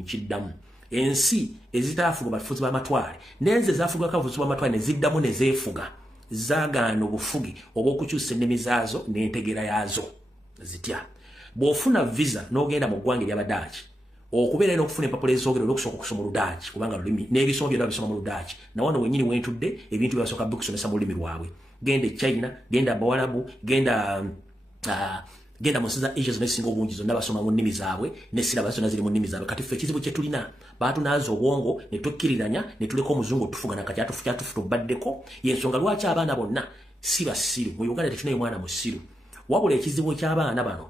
nkiddamu ensi ezitaafuga bafuzi b'amatwale n'ensi ezaafuga abafuzi b'amatwale ne ziddamu ne zeefuga zaagaana obufugi obw'okukyusa ennimi zaazo n'entegera yaazo zitya bw'ofuna visa n'ogenda mu ggwanga ery'Abadaaki okubeera n'okufuna empapula ezoogera olw'okusooka okusoma Oludaaki kubanga lulimi n'ebisomo byonna bisoma mu Ludaaki na wano wennyini wentudde ebintu byabasooka bikusomesa mu lulimi lwabwe genda e China genda Bawarabu genda mu nsi za Asia zonna ezisinga obungi zonna basoma mu nnimi zaabwe n'essiraba zonna ziri mu nnimi zaabwe kati ffe ekizibu kye tulina baatunaaza obwongo ne twekkiriranya ne tuleka omuzungu otufugana kati atubaddeko y'ensonga lwaki abaana bonna si basiru mu Uganda tetunayo mwana musiru wabula ekizibu ky'abaana bano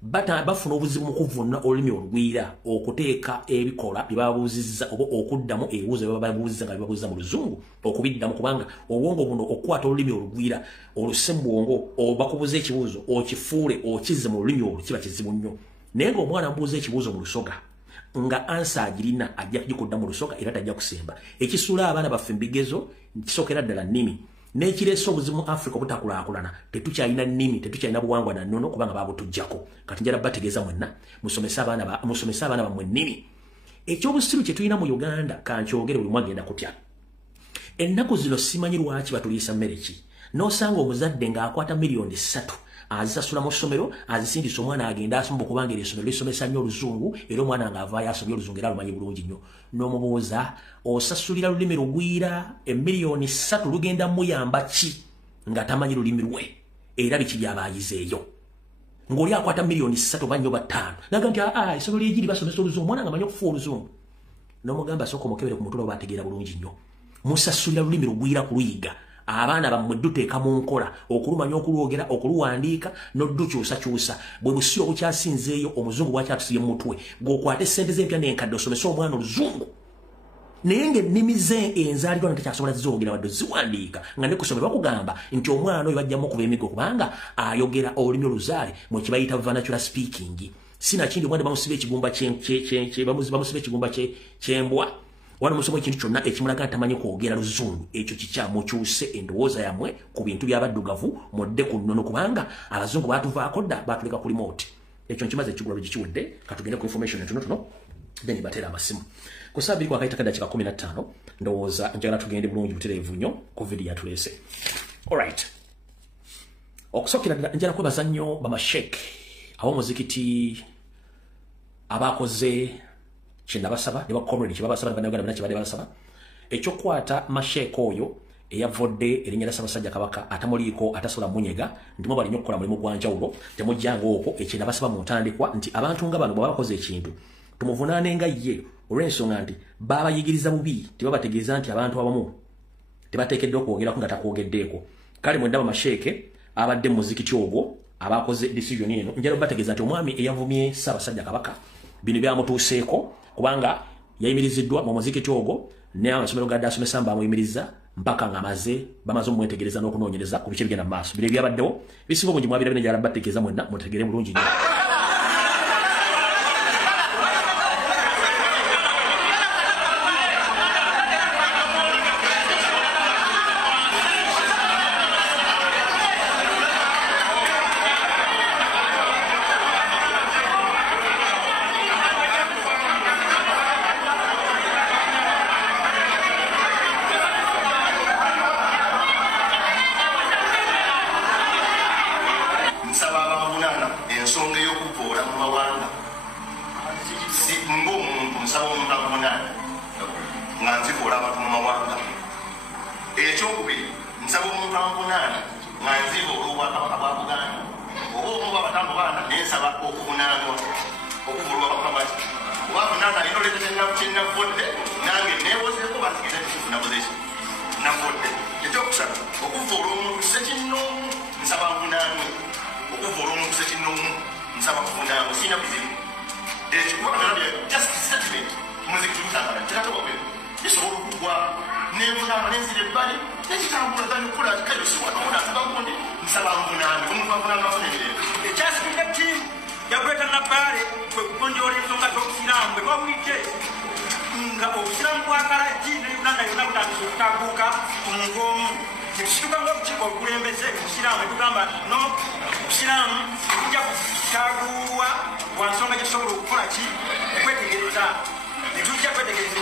bafuna obuzibu mu kuvvuunula olulimi olugwira okuteeka ebikola bye babuuzizza oba okuddamu ebibuuzo bye babuuzizza nga bibabuuzizza mu luzungu okubiddamu kubanga obwongo buno okukwata olulimi olugwira olusse mu bwongo bakubuuza ekibuuzo okifuule okizze mu lulimi olwo kiba kizibu nnyo naye ng'omwana amubuuza ekibuuzo mu lusoga nga ansa agirina ajja kugikudda mu lusoga era tajja kusemba ekisuula abaana baffe mu bigezo kisookera ddala nnimi n'ekireese obuzibu mu Africa obutakulakulana tetukyalina nnimi tetukyalina buwangwa na nnono kubanga baabutuggyako kati njala bategeeza mwenna musomese abaana bammwe ennimi ekyobusiru kye tulina mu Uganda kankyogere buli mwagenda kutya ennaku zino simanyi lwaki batuliisa mmere ki n'osanga omuzadde ng'akwata miliyoni 3 azisasula mu ssomero azisindisa omwana agenda asoma kubanga essomero lisomesa nnyo oluzungu era omwana ng'avaayo asomye oluzungu era alumanyi bulungi nnyo n'omubuuza osasulira lulimi lugwira emiliyoni 3 lugenda muyamba ki nga tamanyi lulimi lwe era biki by'abaayizeeyo ng'oli akwata miliyoni 3 oba nnyo 5 naga nti essomero lyegiri basomesa oluzungu omwana nga amanyi okufuula oluzungu n'omugamba asooka omukebere ku mutwe oba ategeera bulungi nnyo musasulira lulimi lugwira kuluyiga abaana bammwe duteeka mu nkola okulumanya okulwogera okuluwandiika n'oddukyusakyusa bwe busi obukyasinzeeyo omuzungu bwakyatusiye mu mutwe ng'okwata essente z'empya n'enkadde osomesa omwana oluzungu naye ng'ennimi ze enzaalirwa tekyasoobola zizoogera wadde ziwandiika nga ne kusomera bakugamba nti omwana oyo bajjamu okuba emigo kubanga ayogera olulimi oluzaale mwe kibayita vernacular speaking sinakindi omwana bamusiba ekigumba ky'embwa wano musomo ekintu kyonna ekimulaga tamanyi kwogera luzungu ekyo kikyamukyuse endowooza yammwe ku bintu by'abaddugavu mudde ku nnono kubanga abazungu baatuvaako dda baatuleka ku remote ekyo nkimaze ekigulabo gikiwedde katugende ku information entonotono then batera amasimu ku saa 2 kwakaita kadakika 15 ndowooza njagala tugende bulungi butereevu nnyo ku video yatuleese alright okusookera ddala njala kwebaza nnyo bamashek ab'omuzikiti abakoze Chinabasaba, niba comrade kibabasaba n'abaganda bana kibade basaba. Ekyokwata Mashek oyo eyavodde erinnya Ssaabasajja Kabaka atamuliko atasola munyega ndimo bali nnyo kukola mulimu gwanjawulo temujjango okwo Chinabasaba mu ntandikwa nti abantu nga bano baba bakoze ekintu tumuvunaane nga ye olw'ensonga nti baba yigiriza bubi tebabategeeza nti abantu abamu tebateekeddwa okwogera nga takwogeddeeko kale mwendaba Mashek abadde muzikiti ogwo abakoze decision eno njalo bategeeza nti omwami eyavumye Ssaabasajja Kabaka bino byamutuuseeko kubanga yayimiriziddwa mu muzikiti ogwo ne amasomero gadde asomesa mbamuyimiriza mpaka nga bamaze omwetegereza n'okunoonyereza ku bice bigenda mu maaso bino ebyabaddewo bisinga obungi mwabira bine njala bategeeza mwenna mutegere bulungi nnyo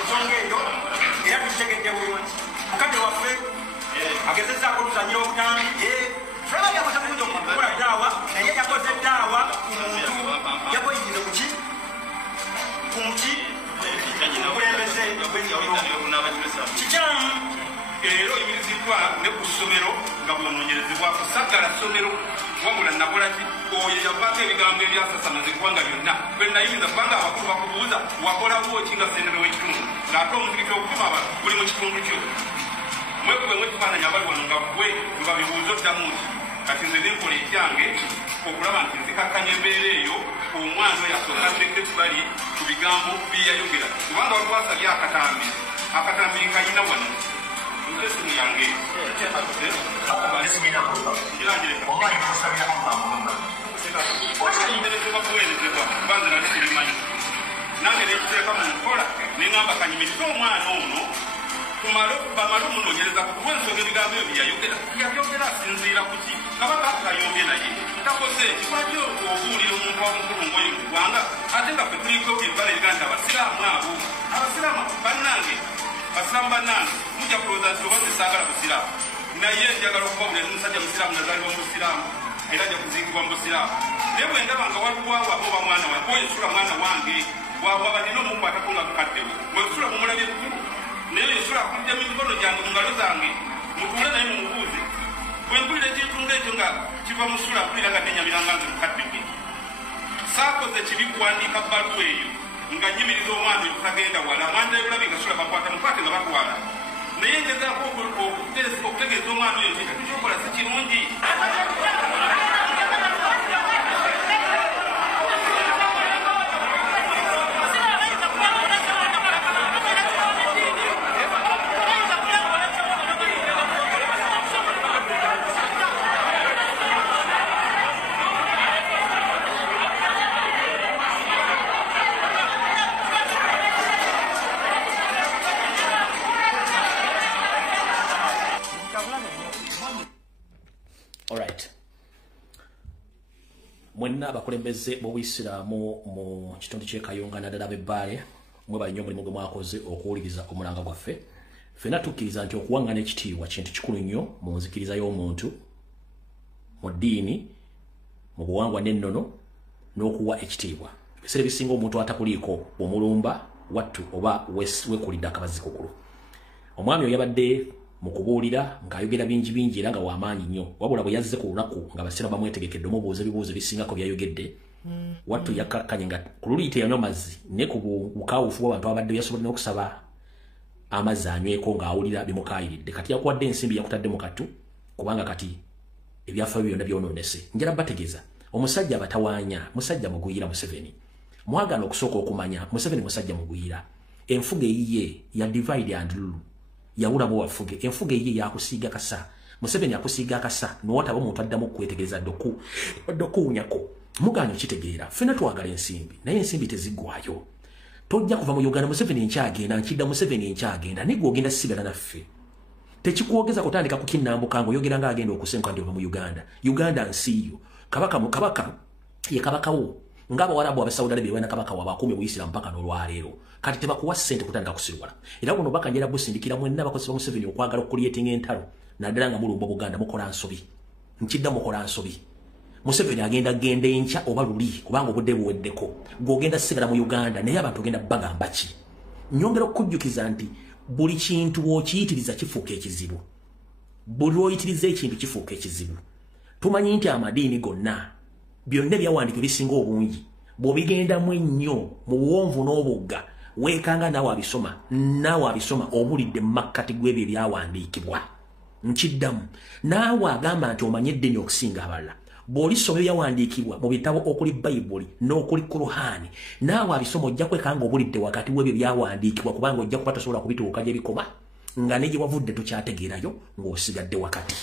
ensonga eyo era tukitegedde bulungi mukadde waffe agezezaako oluzanyira okutambi tulaba byakoze bulungi okukola ddaawa naye yakoze ddaawa omuntu yakoyiriza kuki ku muki okulembeze kikyamu leero ebirizibwa ne ku ssomero nga bwonoonyerezebwa kusagala ssomero wabula nakolaki oyo yavaako ebigambo ebyasasamaza eggwanga byonna bwenayiriza kubanga abakulu bakubuuza wakolawo ki nga ssentebe w'ekitundu ng'ate omuzikiti okutuma buli mu kitundu kyo mwekubemu ekifaananyi abali wano nga gwe nga bibuuza oddamu nti kati nze nenkola ekyange okulaba nti nzikakkanya embeera eyo omwana oyo asooka ndeke bali ku bigambo byeyayogera kubanga waliwasabye akatambi nkayina wano esimu yange okuweerezebwa banze nali sirimanyi nange nekiteeka mu nkola neŋŋamba kanyimiriza omwana ono bamale omunoonyereza kukuwa ensonga ebigambo ebyo yabyogera asinziira ku ki kabaka akayombe naye takoze ekibajjo obuulira omuntu omukulu ngoyo mu ggwanga ate nga ffe tuliko ebbala eriga nti abasiraamu abo abasiraamu bannange basiraamu bannange mujja kulowooza nti oba tesaagala busiraamu naye njagala okubawulira ndi musajja musiraamu nazaalibwa mu busiraamu era ajja kuziikibwa mu busiraamu naye bwe ndaba nga waliwawo aboba mwana wange oyo ensula mwana wange bwabwaba nina omukwatako nga mukaddewe bwensula mumulabye bukulu naye ensula akulidde mu mikono gyange mu ngalo zange mutuule naye mumubuuze bwe mpulira ekintu ng'ekyo nga kiva mu ssula mpulira nga nenyamiranga nze mukadde gwe saakoze kibi kuwandiika bbaluwa eyo nga nyimiriza omwana oyo tutagenda wala mwanja yolabi nga sula bakwata mukwate nga batwala naye ngezaako okutegeeza omwana oyo nti tukikola si kirungi mwenna abakulembeze b'obuyisiraamu mu kitundu ky'e Kayunga naddala b'Ebbaale mwebali nnyo omulimu gwe mwakoze okuwuliriza omulanga gwaffe ffenna tukkiriza nti okuwaŋŋana ekitiibwa kintu kikulu nnyo mu nzikiriza y'omuntu mu ddiini mu buwangwa n'ennono n'okuwa ekitiibwa ebiseera ebisinga omuntu atakuliiko bw'omulumba wattu oba weekulidde akabazikukulu omwami oyo yabadde mu kubuulira ng'ayogera bingi era nga w'amaanyi nnyo wabula bwe yazze ku lunaku nga abasira bamwetegekedde omubuuza ebibuuzo ebisingako byayogedde wattu yakkakkanye nga ku luli teyanywa mazzi naye ku bukawufu bw'abantu abadde yasobodde n'okusaba amazzi anyweko ng'awulira bimukayiridde kati yakuwadde ensimbi yakutadde mu katu kubanga kati ebyafaayo byonna byonoonese njala bategeeza omusajja abatawaanya musajja mugwira Museveni mwagana okusooka okumanya Museveni musajja mugwira enfuga eyiye ya divide and rule yawula bo wafuge enfuga eyiye yakusiiga kasa Museveni akusiiga kasa n'owataba omuntu addamu okwetegereza dokuunyako muganyo kitegeera ffenna twagala ensimbi naye ensimbi teziggwayo tojja kuva mu Uganda Museveni enkyagenda nkidda Museveni enkyagenda naye gw'ogenda sibala naffe tekikwogeza kutandika kukinnambuka ng'oyogera ng'agenda okusenguka ndi ova mu Uganda nsiiyo kabaka ye kabakawo ng'abawarabu abasawudi Arabia bana kabaka wabakuumi Obuyisiraamu mpaka n'olwaleero kati tebakuwa ssente kutandika kusirwala era buno bakanjera busindikira mwenna abakozesa ba Museveni okwagala okuliyetinga entalo naddala nga mulumba Buganda mukola nsobi nkidda mukola nsobi Museveni agenda enkya oba luli kubanga obudde buweddeko gw'ogenda sigala mu Uganda naye abantu ogenda bagamba ki nyongera okujjukiza nti buli kintu bw'okiyitiriza kifuuka ekizibu buli lw'oyitiriza ekintu kifuuka ekizibu tumanyi nti amadiini gonna byonna ebyawandiika ebisinga obungi bw'obigendamu ennyo mu buwonvu n'obugga weekanga naawe abisoma obulidde mu makkati gw'ebyo ebyawandiikibwa nkiddamu naawe agamba nti omanye eddiini okusinga abalala bw'olisoma ebyawandiikibwa mu bitabo okuli Bayibuli n'okuli Kuruhaani naawe abisoma ojja kwekanga obulidde wakati w'ebyo byawandiikibwa kubanga ojja kuba tosobola kubituuka gye bikoma nga ne gye wavudde tukyategeerayo ng'osigadde wakati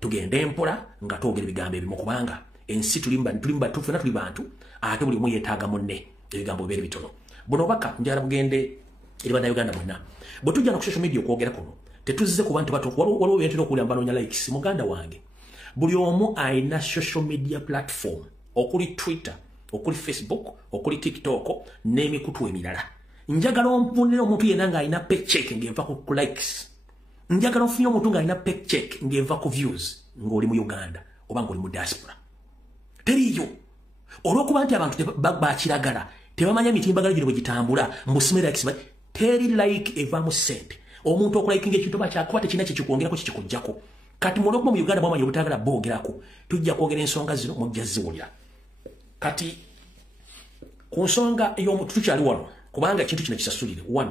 tugende empola nga twogera ebigambo ebimu kubanga ensi ffenna tuli bantu ate buli omu yeetaaga munne ebigambo bibeere bitono buno baka njala bugende eri bannayuganda bonna bwe tujja na ku social media okwogera kuno tetuzze kuba nti waliwo byentera okuwulira mbanoonya likes muganda wange buli omu ayina social media platform okuli Twitter okuli Facebook okuli TikTok n'emikutu emirala njagala ompunira omuntu yenna ng'alina paycheck ng'eva ku likes. Njagala ofunye omuntu ng'alina paycheck ng'eva ku views ng'oli mu Uganda oba ng'oli mu diaspora. Teriyo. Olw'okuba nti abantu bakiragala tebamanya emitimbagalo gino bwe gitambula mbusime likes teri like evaamu ssente. Omuntu okulikinga ekintu bakyakuba tekina kyekikwongerako kikikujjako. Kati mulwokuba mu Uganda bwamanya obutagala boogerako tujja kwogera ensonga zino mujja ziwulira. Kati ku nsonga ey'omuntu tukyali wano kubanga ekintu kino kisasulire. 1.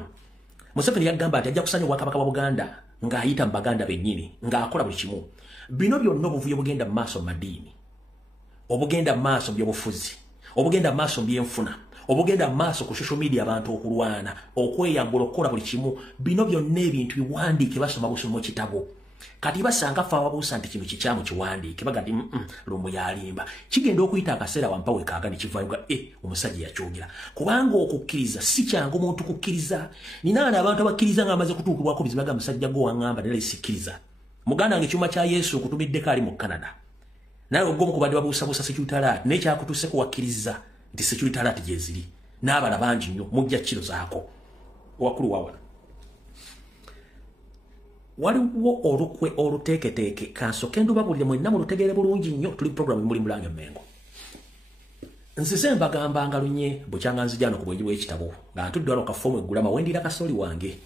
Museveni yagamba nti ajja kusanya obwakabaka bwa Buganda ng'ayita mu Baganda bennyini ng'akola buli kimu. Bino byonna obuvuyo bugenda mu maaso mu madiini, obugenda mu maaso mu byobufuzi, obugenda mu maaso mu byenfuna, obugenda mu maaso ku social media abantu okulwana, okweyambula okukola buli kimu. Bino byonna ebintu biwandiike basoma busoma mu kitabo. Kati basanga fa wabuusa nti kino kikyamu kiwandiike baga nti lumu yalimba. Kigenda okuyita akaseera wampa wekaaga ne kivaayo ga omusajja yakyogera. Kubanga okukkiriza si kyangu omuntu kukkiriza. Ninaana abantu abakkiriza nga amaze kutuukibwako bizibu baga musajja go waŋŋamba naye sikkiriza. Muganda wange ekyuma kya Yesu okutumiddeko ali mu Canada. Naye ogw'omu kubadde babuusabuusa security alert naye kyakutuuseko wakkiriza nti security alert gye ziri. N'abala bangi nnyo mujja kiro zaako. Wakulu wawana. Waliwo olukwe oluteeketeeke kansoke ndubabulire mwenna mulutegeere bulungi nnyo tuli program muli Mulange Mmengo. Nzize mbagambanga lunye bukyanga nzijano ku bwenyi bw'ekitabo nga ntudde wano kafomu eggulama wendira kasoli wange.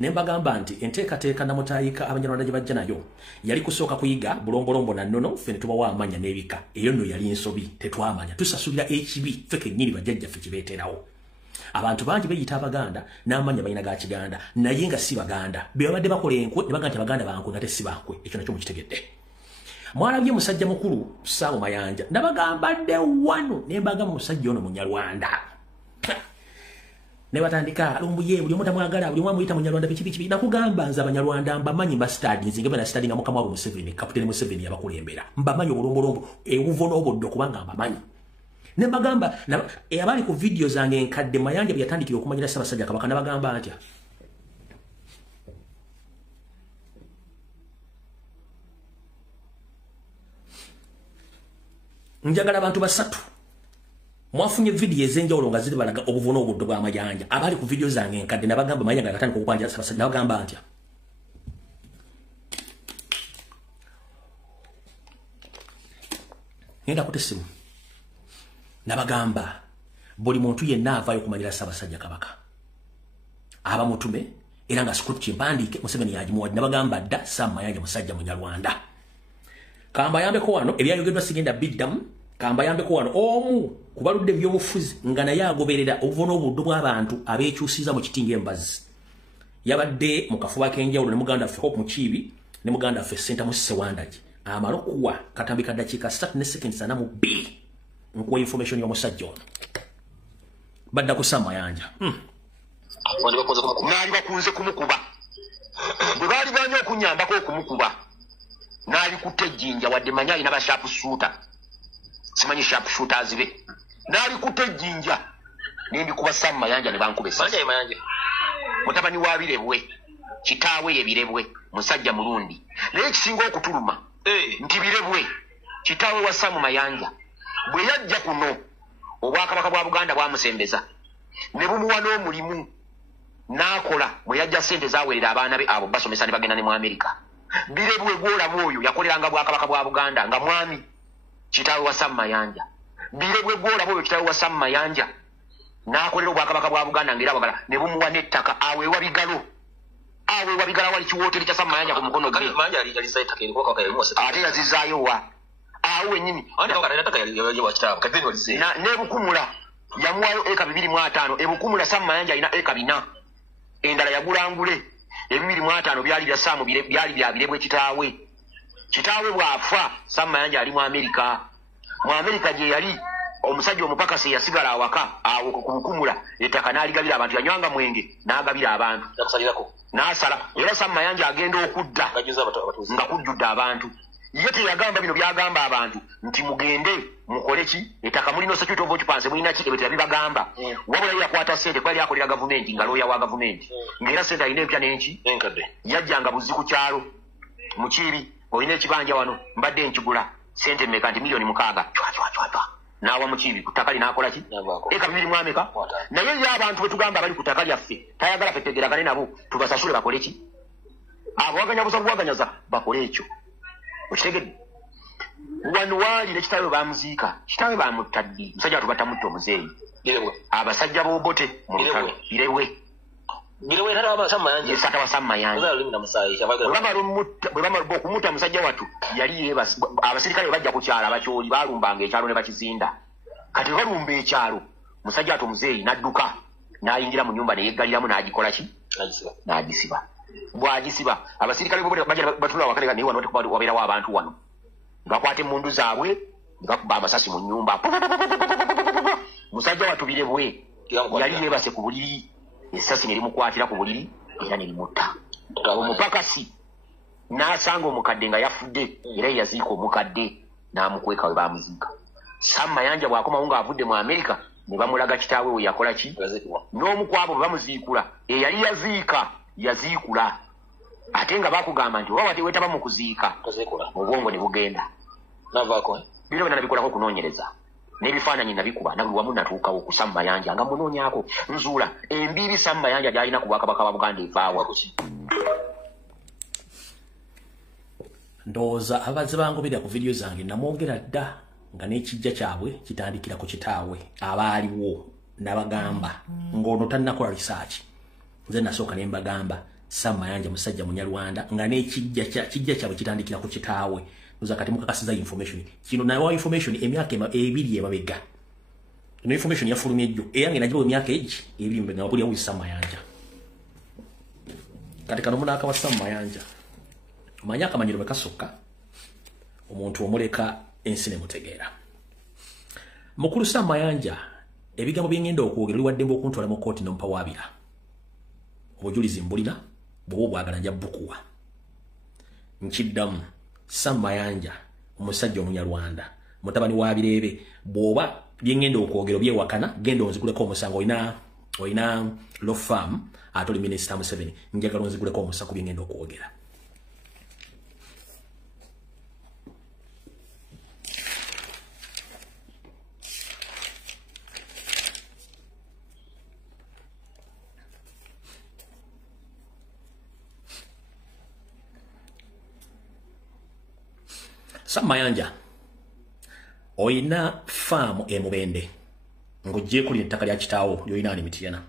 Ne mbagamba nti enteekateeka namutayika Abanyarwanda gye bajja nayo yali kusooka kuyiga bulombolombo na nnono ffe ne tubawa amanya n'ebika. Eyo nno yali ensobi tetwamanya tusasulira ekibi ffe kennyini bajjajjaffe kibeeterawo. Abantu bangi beyita Abaganda n'amanya balina ga Kiganda naye nga si Baganda. Be babadde bakola enkwe ne bagamba nti Abaganda bankwe nga tesi bankwe. Ekyo nakyo mukitegedde. Mwalabye musajja mukulu Saamu Mayanja nabagambadde wano ne mbagamba musajja ono Munyarwanda. Ne batandika lumbuye buli omu tamwagala buli omu amuyita Munyarwanda biki nakugamba nze Abanyarwanda mbamanyi mba study nzinga bana study nga Mukama wa Museveni Kapiteni Museveni yabakulembera mbamanyi obulombolombo ebuvono obuddo kubanga mbamanyi. Ne bagamba abali ku video zange enkadde Mayanja bye yatandikira okumanyira Ssaabasajja Kabaka nabagamba atya. Njagala abantu basatu mwafunye video ezenjawulo nga ziri balaga obuvuno obuddo bwa Mayanja. Abali ku video zange enkadde nabagamba Mayanja gatandika okukwanjira Ssaabasajja nabagamba atya. Ngenda kutesimu. Nabagamba buli muntu yenna avaayo kumanyira Ssaabasajja Kabaka aba mutume era nga script kimpandiike Museveni yagimuwadde. Nabagamba dda Sam Mayanja musajja Munyarwanda. Kamba yambeko wano ebyayogeddwa sigenda biddamu. Kamba yambeko wano omu kubaludde ebyobufuzi nga naye agoberera obuvono obuddo bw'abantu abeekyusiza mu kitinga embazi. Yabadde mu kafuba k'enjawulo ne muganda ffe Hope Mukiibi ne muganda ffe Senta Musewandagi amala okuwa katambika ddakiika 3 ne seconds 42 nkuwa information y'omusajja ono. Badda ku Sam Mayanja. Naali bakunze kumukuba. Bwe baali banya okunyambako okumukuba. Naali kutte ejjinja wadde manyi alina ba sharp shooter. Simanyi sharp shooters be. Naali kutte ejjinja. Nindikuba Sam Mayanja ne bankube. Mayanja. Mutabani wa Birebwe. Kitaawe ye Birebwe. Musajja mulungi. Naye ekisinga okutuluma. Nti Birebwe. Kitaawe wa Sam Mayanja. Bwe yajja kuno obwakabaka bwa Buganda bwamusembeza ne bumuwa n'omulimu n'akola bwe yajja ssente zaawerera abaana be abo basomesa ne bagenda ne mu Amerika. Birebwe gw'olamu oyo yakoleranga bwakabaka bwa Buganda nga mwami kitaawe wa Sam Mayanja. Birebwe gw'olamu oyo kitaawe wa Sam Mayanja n'akolera obwakabaka bwa Buganda ng'era abagala ne bumuwa n'ettaka aweewa Bigalo. Aweewa Bigalo wali kiwooteri kya Sam Mayanja ku mukono gwe. Ate yazizaayo wa awe nyini nebukumula yamuwayo eka 2.5 ebukumula Sam Mayanja alina eka 4 endala yagulangule 2.5 byali bya Sam byali bya Birebwe kitaawe bwafa Sam Mayanja ali mu Amerika gye yali omusajja omupakasi yasigala awaka awo ku bukumula ettaka n'aligabira abantu yanywanga mwenge n'agabira abantu n'asala era Sam Mayanja agenda okudda nga kujjudde abantu. Ye teyagamba bino byagamba abantu nti mugende mukole ki ettaka mulino security of occupancy mulina ki ebyo bibagamba. Wabula yakwata ssente kwali akolera gavumenti nga looya wa gavumenti ng'era ssente alina empya n'enki enkadde. Yajjanga buzzi ku kyalo Mukiibi olina ekibanja wano mbadde nkigula ssente mmeka nti miliyoni 6 nawa mukibi kutaka linakola ki eka 2 mwameka naye y'abantu betugamba bali kutaka lyaffe tayagala fetegeragane nabo tubasasule bakole ki abo waganya busa bwaganyaza bakole ekyo okitegedde wano wali ne kitawe bamuziika kitawe bamutaddi musajja atubata mutto omuzeeyi abasajja b'obote mu lutalo birewe tata wasammayanja sata wasammayanja bwe bamaluba okumuta musajja wattu yali abasirikale bajja ku kyalo abakyoli balumbanga ekyalo ne bakizinda kati balumba ekyalo musajja wattu omuzeeyi n'adduka n'ayingira mu nyumba neyeggaliramu n'agikola ki n'agisiba bw'agisiba abasirikale bajja batula wakalega naye wano wabeerawo abantu wano bakwata emmundu zaabwe ne bakuba amasasi mu nyumba musajja wattu birebwe yali yeebase ku buliri esasi nerimukwatira ku buliri era nerimutta omupakasi n'asanga omukadde nga yafudde era yaziika omukadde n'amukweka we bamuziika Sammayanja bw'akomawo ng'avudde mu Amerika ne bamulaga kitaawe we yakola ki n'omu ku abo bwe bamuziikula eyali yaziikula ate nga bakugamba nti oba wati wetaba mu kuziika obwongo ne bugenda bino byonna nabikolako okunoonyereza n'ebifaananyi nabikuba na buli wamu natuukawo ku Sammayanja nga munoonyaako nzuula embiiri Sammayanja gy'alina ku bwakabaka bwa Buganda evaawa ndowooza abazze bangobera ku vidiyo zange namwogera dda nga n'ekijja kyabwe kitandikira ku kitaawe abaaliwo nabagamba ng'ono tannakola research nze nasooka ne mbagamba Sammayanja musajja munyarwanda nga n'ekijja kyabwe kitandikira ku kitaawe uza kati mukakasiza information kino nayo information emyaka 2 emabega ino information yafulumye ejjo eyange nagibo emyaka eji ebimbe nga buli awisa Sammayanja kati kano munaka wa Sammayanja manyaka manyiro bekasoka omuntu omuleka ensine mutegeera mukulu Sammayanja ebigambo byengenda okwogera liwadde mbo okuntwala mu kooti nompa wabira obujulizi mbulina bwo bwagala nja bukuwa nkiddamu Sammayanja omusajja omunyarwanda mutabani wa Birebe bwoba byengenda okwogera byewakana genda onzikuleko omusango oyina law firm atoli Minister Museveni njagala onzikuleko omusango byengenda okwogera Sammayanja oyina farm emubende ngojje kuli ettaka lya kitaawo yoyina ani mitiyana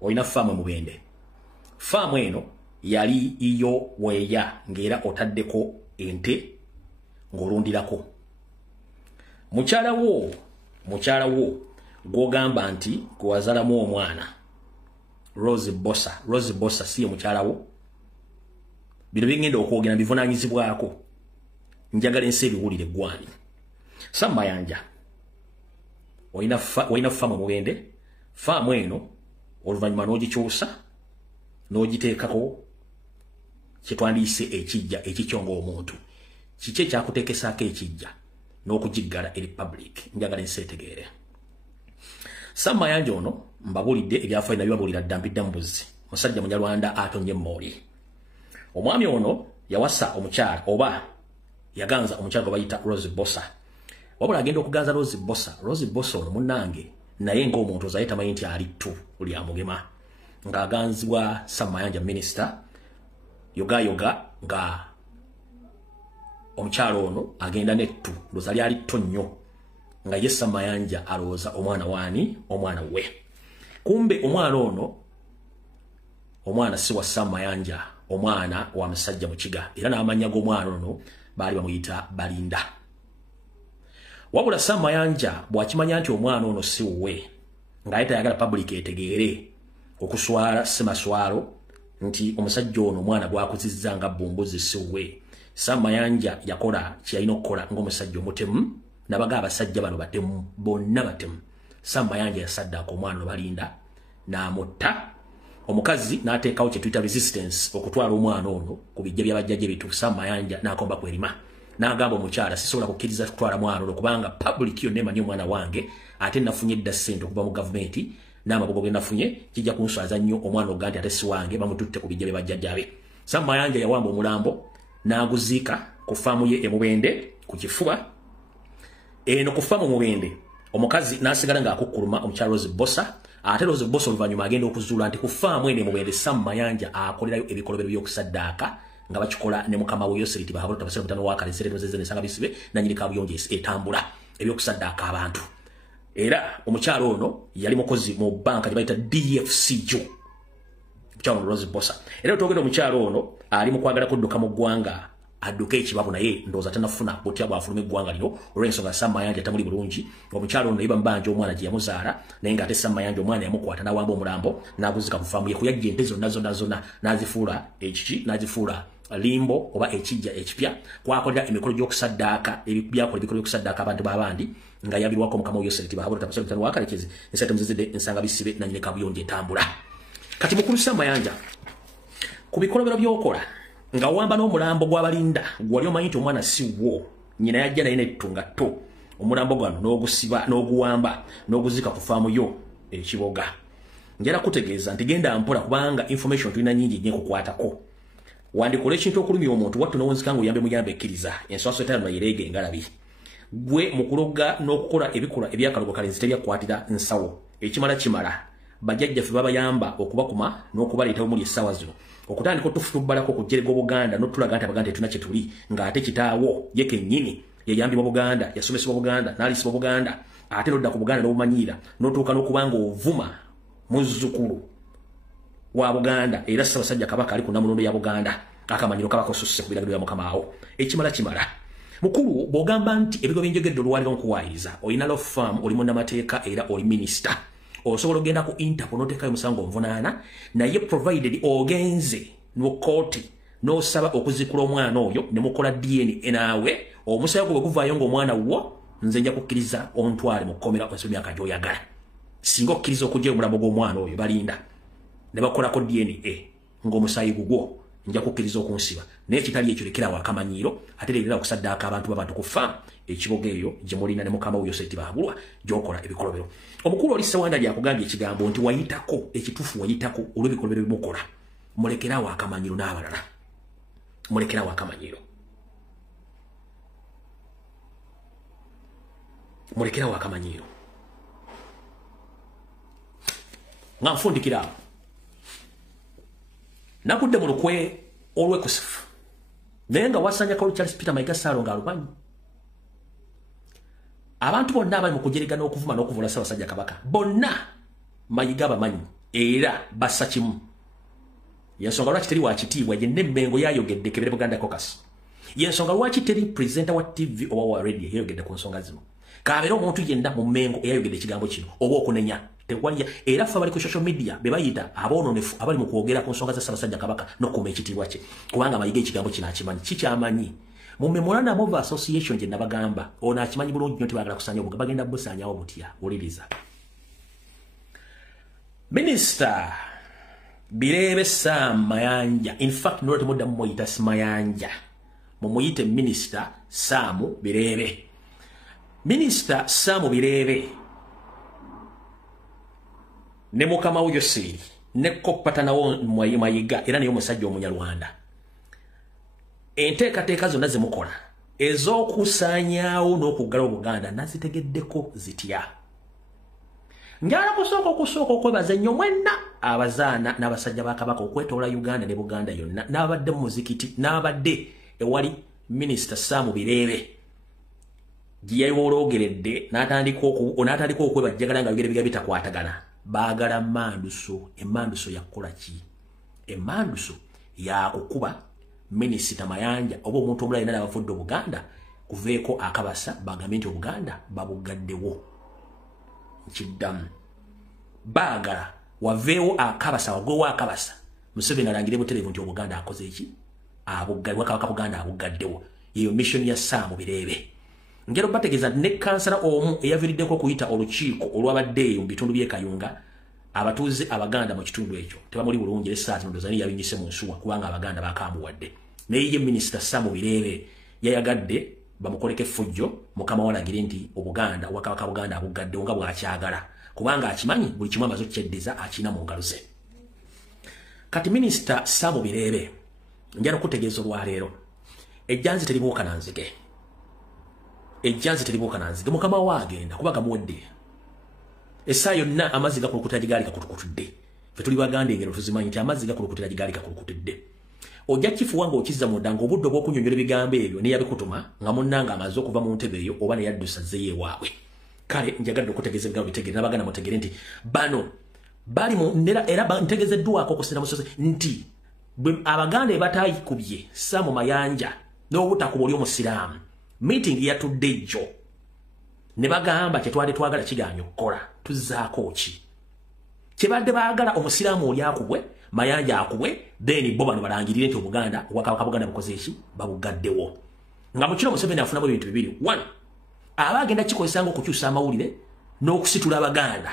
oyina farm emubende farm eno yali iyo weya ngera otaddeko ente ngorundirako mukyala wo gwogamba nti gwazalamu omwana Rose Bossa siye mukyala wo bino byengenda okwogera bivunanyizibwako njagala ensi ebiwulire gwani Sammayanja oyina famu mugende famu eno oluvannyuma n'ogikyusa n'ogiteekako kyetwandiise ekijja ekikyonga omuntu kiki ekyakuteekesaako ekijja n'okugiggala eri public njagala ensi etegeere Sammayanja ono mbabulidde ebyafaayo nabyo babulira ddambidda mbuzi musajja munyarwanda atonye mmoli omwami ono yawasa omukyala oba yaganza omukyala bayita Rose Bossa wabula agenda okuganza Rose Bossa ono munnange naye ng'omuntu ozaye tamanyi nti ali ttu uli amugema ng'aganzibwa Sammayanja minister yoga nga omukyala ono agenda nettu lozali ali tto nnyo nga ye Sammayanja alowooza omwana waani omwana we kumbe omwana si wa Sammayanja omwana wa musajja mukiga era n'amanya g'omwana ono baali bamuyita Balinda wabula Sammayanja bw'akimanya nti omwana ono si wuwe ng'aye tayagala public etegeere okuswala semaswalo nti omusajja ono omwana gwakuzizza nga bbumbuzi si wuwe Sammayanja yakola kyalina okukola ng'omusajja omutemu nabaga abasajja bano batemu bonna batemu Sammayanja yasaddaaka omwana ono Balinda n'amutta omukazi n'ateekawo kye tuyita resistance okutwala omwana ono ku bijja by'abajjajja bitu Sammayanja n'akomba kwerima n'agamba omukyala sisobola kukkiriza kutwala mwana ono kubanga public yonna emanyi omwana wange ate nafunye dda ssente okuva mu gavumenti n'amagogo ge nafunye kijja kunswaza nnyo omwana ogga nti ate si wange bamututte ku bijja by'abajjajja be Sammayanja yawamba omulambo n'aguziika ku faamu ye emubende ku kifuba eno ku faamu mubende omukazi nasigala nga akukuluma omukyala Rose Bossa ate Rose Bossa oluvanyuma agenda okuzuula nti ku faamu ene mubende Sam Mayanja akolerayo ebikolobero by'okusaddaaka nga bakikola ne mukama we Yoseriti bahabula tabasira mutano wa kale sereto zeze nesanga bisibe nanyiri kabuyonje etambula ebyokusaddaaka abantu era omukyala ono yali mukozi mu banka gye bayita DFCU omukyala Rose Bossa era togenda omukyala ono ali mu kwagala kudduka mu ggwanga adduke ekibabu naye ndooza tanafuna butya bwafuluma eggwanga lino olw'ensonga Sam Mayanja tamuli bulungi omukyala ono yeba mbanja omwana gye yamuzaala naye ng'ate Sam Mayanja omwana yamukwata n'awamba omulambo n'aguzika ku faamu ye kuyajja ente zonna n'azifuula ekiki n'azifuula limbo oba ekijja ekipya kwakolera emikolo gy'okusaddaaka ebyakola ebikolo by'okusaddaaka abantu b'abandi nga yabirwako mukama we Yoseriti bahabula tabasira mutano wa kalekezi ensete muzizidde ensanga bisibe nanyine kabuyonjo etambula kati mukulu Sam Mayanja ku bikolobero by'okola nga wamba n'omulambo gw'abalinda gwali omanyi nti omwana si wo nyina yajja naye nettunga tto omulambo gwano n'ogusiba n'oguwamba n'oguzika ku faamu yo ekiboga njala kutegeeza nti genda mpola kubanga information tulina nyingi nnyo kukwatako wandikola ekintu okulumya omuntu wattu n'owunzika ng'oyambe muyambe ekkiriza enswaso etano nayereege engalabi gwe mu kuloga n'okukola ebikola ebyakalogo kalenzi tebyakkwatira nsawo ekimala kimala bajjajjaffe babayamba okubakuma n'okubaleetawo muli essaawa zino okutandika otufutubbalako ku jjere gw'Obuganda n'otulaga nti Abaganda tetuna kye tuli ng'ate kitaawo ye kennyini yayambibwa Buganda yasomesebwa Buganda n'aliisibwa Buganda ate n'odda ku Buganda n'obumanyiira n'otuuka n'okuba ng'ovuma muzzukulu wa Buganda era Ssaabasajja Kabaka ali ku nnamulondo ya Buganda akamanyiro kabaka osusse ku biragiro bya Mukamaawo ekimala kimala mukulu bw'ogamba nti ebigo byenjogedde olwaliro nkuwaayiriza olina law firm oli munnamateeka era oli minisita osobola ogenda ku Interpol n'oteekayo omusango onvunaana naye provided ogenze mu kooti n'osaba okuzikula omwana oyo ne mukola DNA naawe omusaayi gwe guvaayo ng'omwana wo nze nja kukkiriza ontwale mu kkomera okwensa emyaka gy'oyagala singa okkiriza okugya omulambo gw'omwana oyo balinda ne bakolako DNA ng'omusaayi gugwo nja kukkiriza okunsiba naye kitali ekyo lekerawo akamanyiiro ate leerera okusaddaaka abantu b'abantu ku faamu ekiboga eyo gye mulina ne mukama we Yoseriti bahabulwa gy'okola ebikolobero omukulu oli Ssewanda lyakugambye ekigambo nti wayitako ekituufu wayitako olw'ebikolobero bimukola mulekerawo akamanyiiro n'abalala mulekerawo akamanyiiro mulekerawo akamanyiiro nga nfundikira awo nakudde mu lukwe olw'ekusifu naye nga wasanya kalu Charles Peter Mayiga Ssaalongo ng'alumanyi abantu bonna abali mu kujerega n'okuvuma n'okuvula Ssaabasajja Kabaka bonna Mayiga bamanyi era bassa kimu yensonga lwaki teri wakitiibwa gye n'emmengo yayogedde Kebere Buganda Caucus yensonga lwaki teri presenter wa TV oba wa radio yayogedde ku nsonga zino kabeera omuntu yenna mu mmengo eyayogedde ekigambo kino oba okunenya tewalya era ffe abali ku social media be bayita aboononefu abali mu kwogera ku nsonga za Ssaabasajja Kabaka n'okuuma ekitiibwa kye kubanga Mayiga ekigambo kino akimanyi kikyamanyi mu Memorandum of Association gye nabagamba ono akimanyi bulungi nnyo tebagala kusaanya obuga bagenda busaanyawo butya wuliriza Minister Birebe Sam Mayanja in fact nolwo temuddamu muyita Mayanja mumuyite Minister Sam Birebe Minister Sam Birebe ne mukama we Yoseriti ne koppata nawo Mayiga era naye omusajja Omunyarwanda enteekateeka zonna ze mukola ez'okusaanyaawo n'okuggala Obuganda nazitegeddeko zitya njala kusooka okwebaza nnyo mwenna abazaana n'abasajja ba Kabaka okwetoola Uganda ne Buganda yonna n'abadde mu muzikiti n'abadde ewali Minister Sam Birebe gye yayoloogeredde n'atandika okwebajjagala nga bigere biga bitakwatagana baagala emmanduso emmanduso yakukola ki emmanduso yakukuba Minisita Mayanja oba omuntu omulala yenna abafudde Obuganda kuveeko akabasa bagambe nti Obuganda babugaddewo nkiddamu baagala waveewo akabasa wagwewo akabasa Museveni alangire butereevu nti Obuganda akoze eki abuggaddewo Kabaka Buganda abugaddewo yeyo mission ya Sam Birebe ngero bategeeza ne kansala omu eyaviiriddeko okuyita olukiiko olwabadde mu bitundu by'e Kayunga abatuuze Abaganda mu kitundu ekyo tebamuli bulungi essaati ndowooza naye yabinyise mu nsuwa kubanga Abaganda bakamuwadde naye ye Minisita Sam Birebe yayagadde bamukoleko effujjo mukama walagire nti Obuganda Kabaka Buganda abugaddewo nga bw'akyagala kubanga akimanyi buli kimu amaze okukyeddeza akina mu ngalo ze kati Minisita Sam Birebe njala okutegeeza olwaleero ejjanzi teribuuka na nzige ejjanzi teribuuka nanzige mukama waagenda kuba gamuwedde essaawa yonna amazzi gakulukutira gigaali gakulukutudde fe tuli baganda engero tuzimanyi nti amazzi gakulukutira gigaali gakulukutudde ojja kifuwa ng'okizza munda ng'obudde obw'okunyonyola ebigambo ebyo neyabikutuma nga munnanga amaze okuva mu ntebe eyo oba neyaddusa zzeyo ewaabwe kale njagadde okutegeeza ebigambo bitegere n'abaganda mutegere nti bano bali mu era ntegezeddwako okusinda musozi nti abaganda ebatayikubye sa mu mayanja n'obutakuba oli omusiraamu meeting yatudde jjo ne bagamba kyetwali twagala kiganya okukola tuzzaako ki kyebadde baagala omusiraamu oli akubwe mayanja akubwe then bo bano balangirire nti obuganda Buganda bukoze eki babugaddewo nga mukiro Museveni afunamu ebintu bibiri 1 abagenda kikozesanga okukyusa amawulire n'okusitula abaganda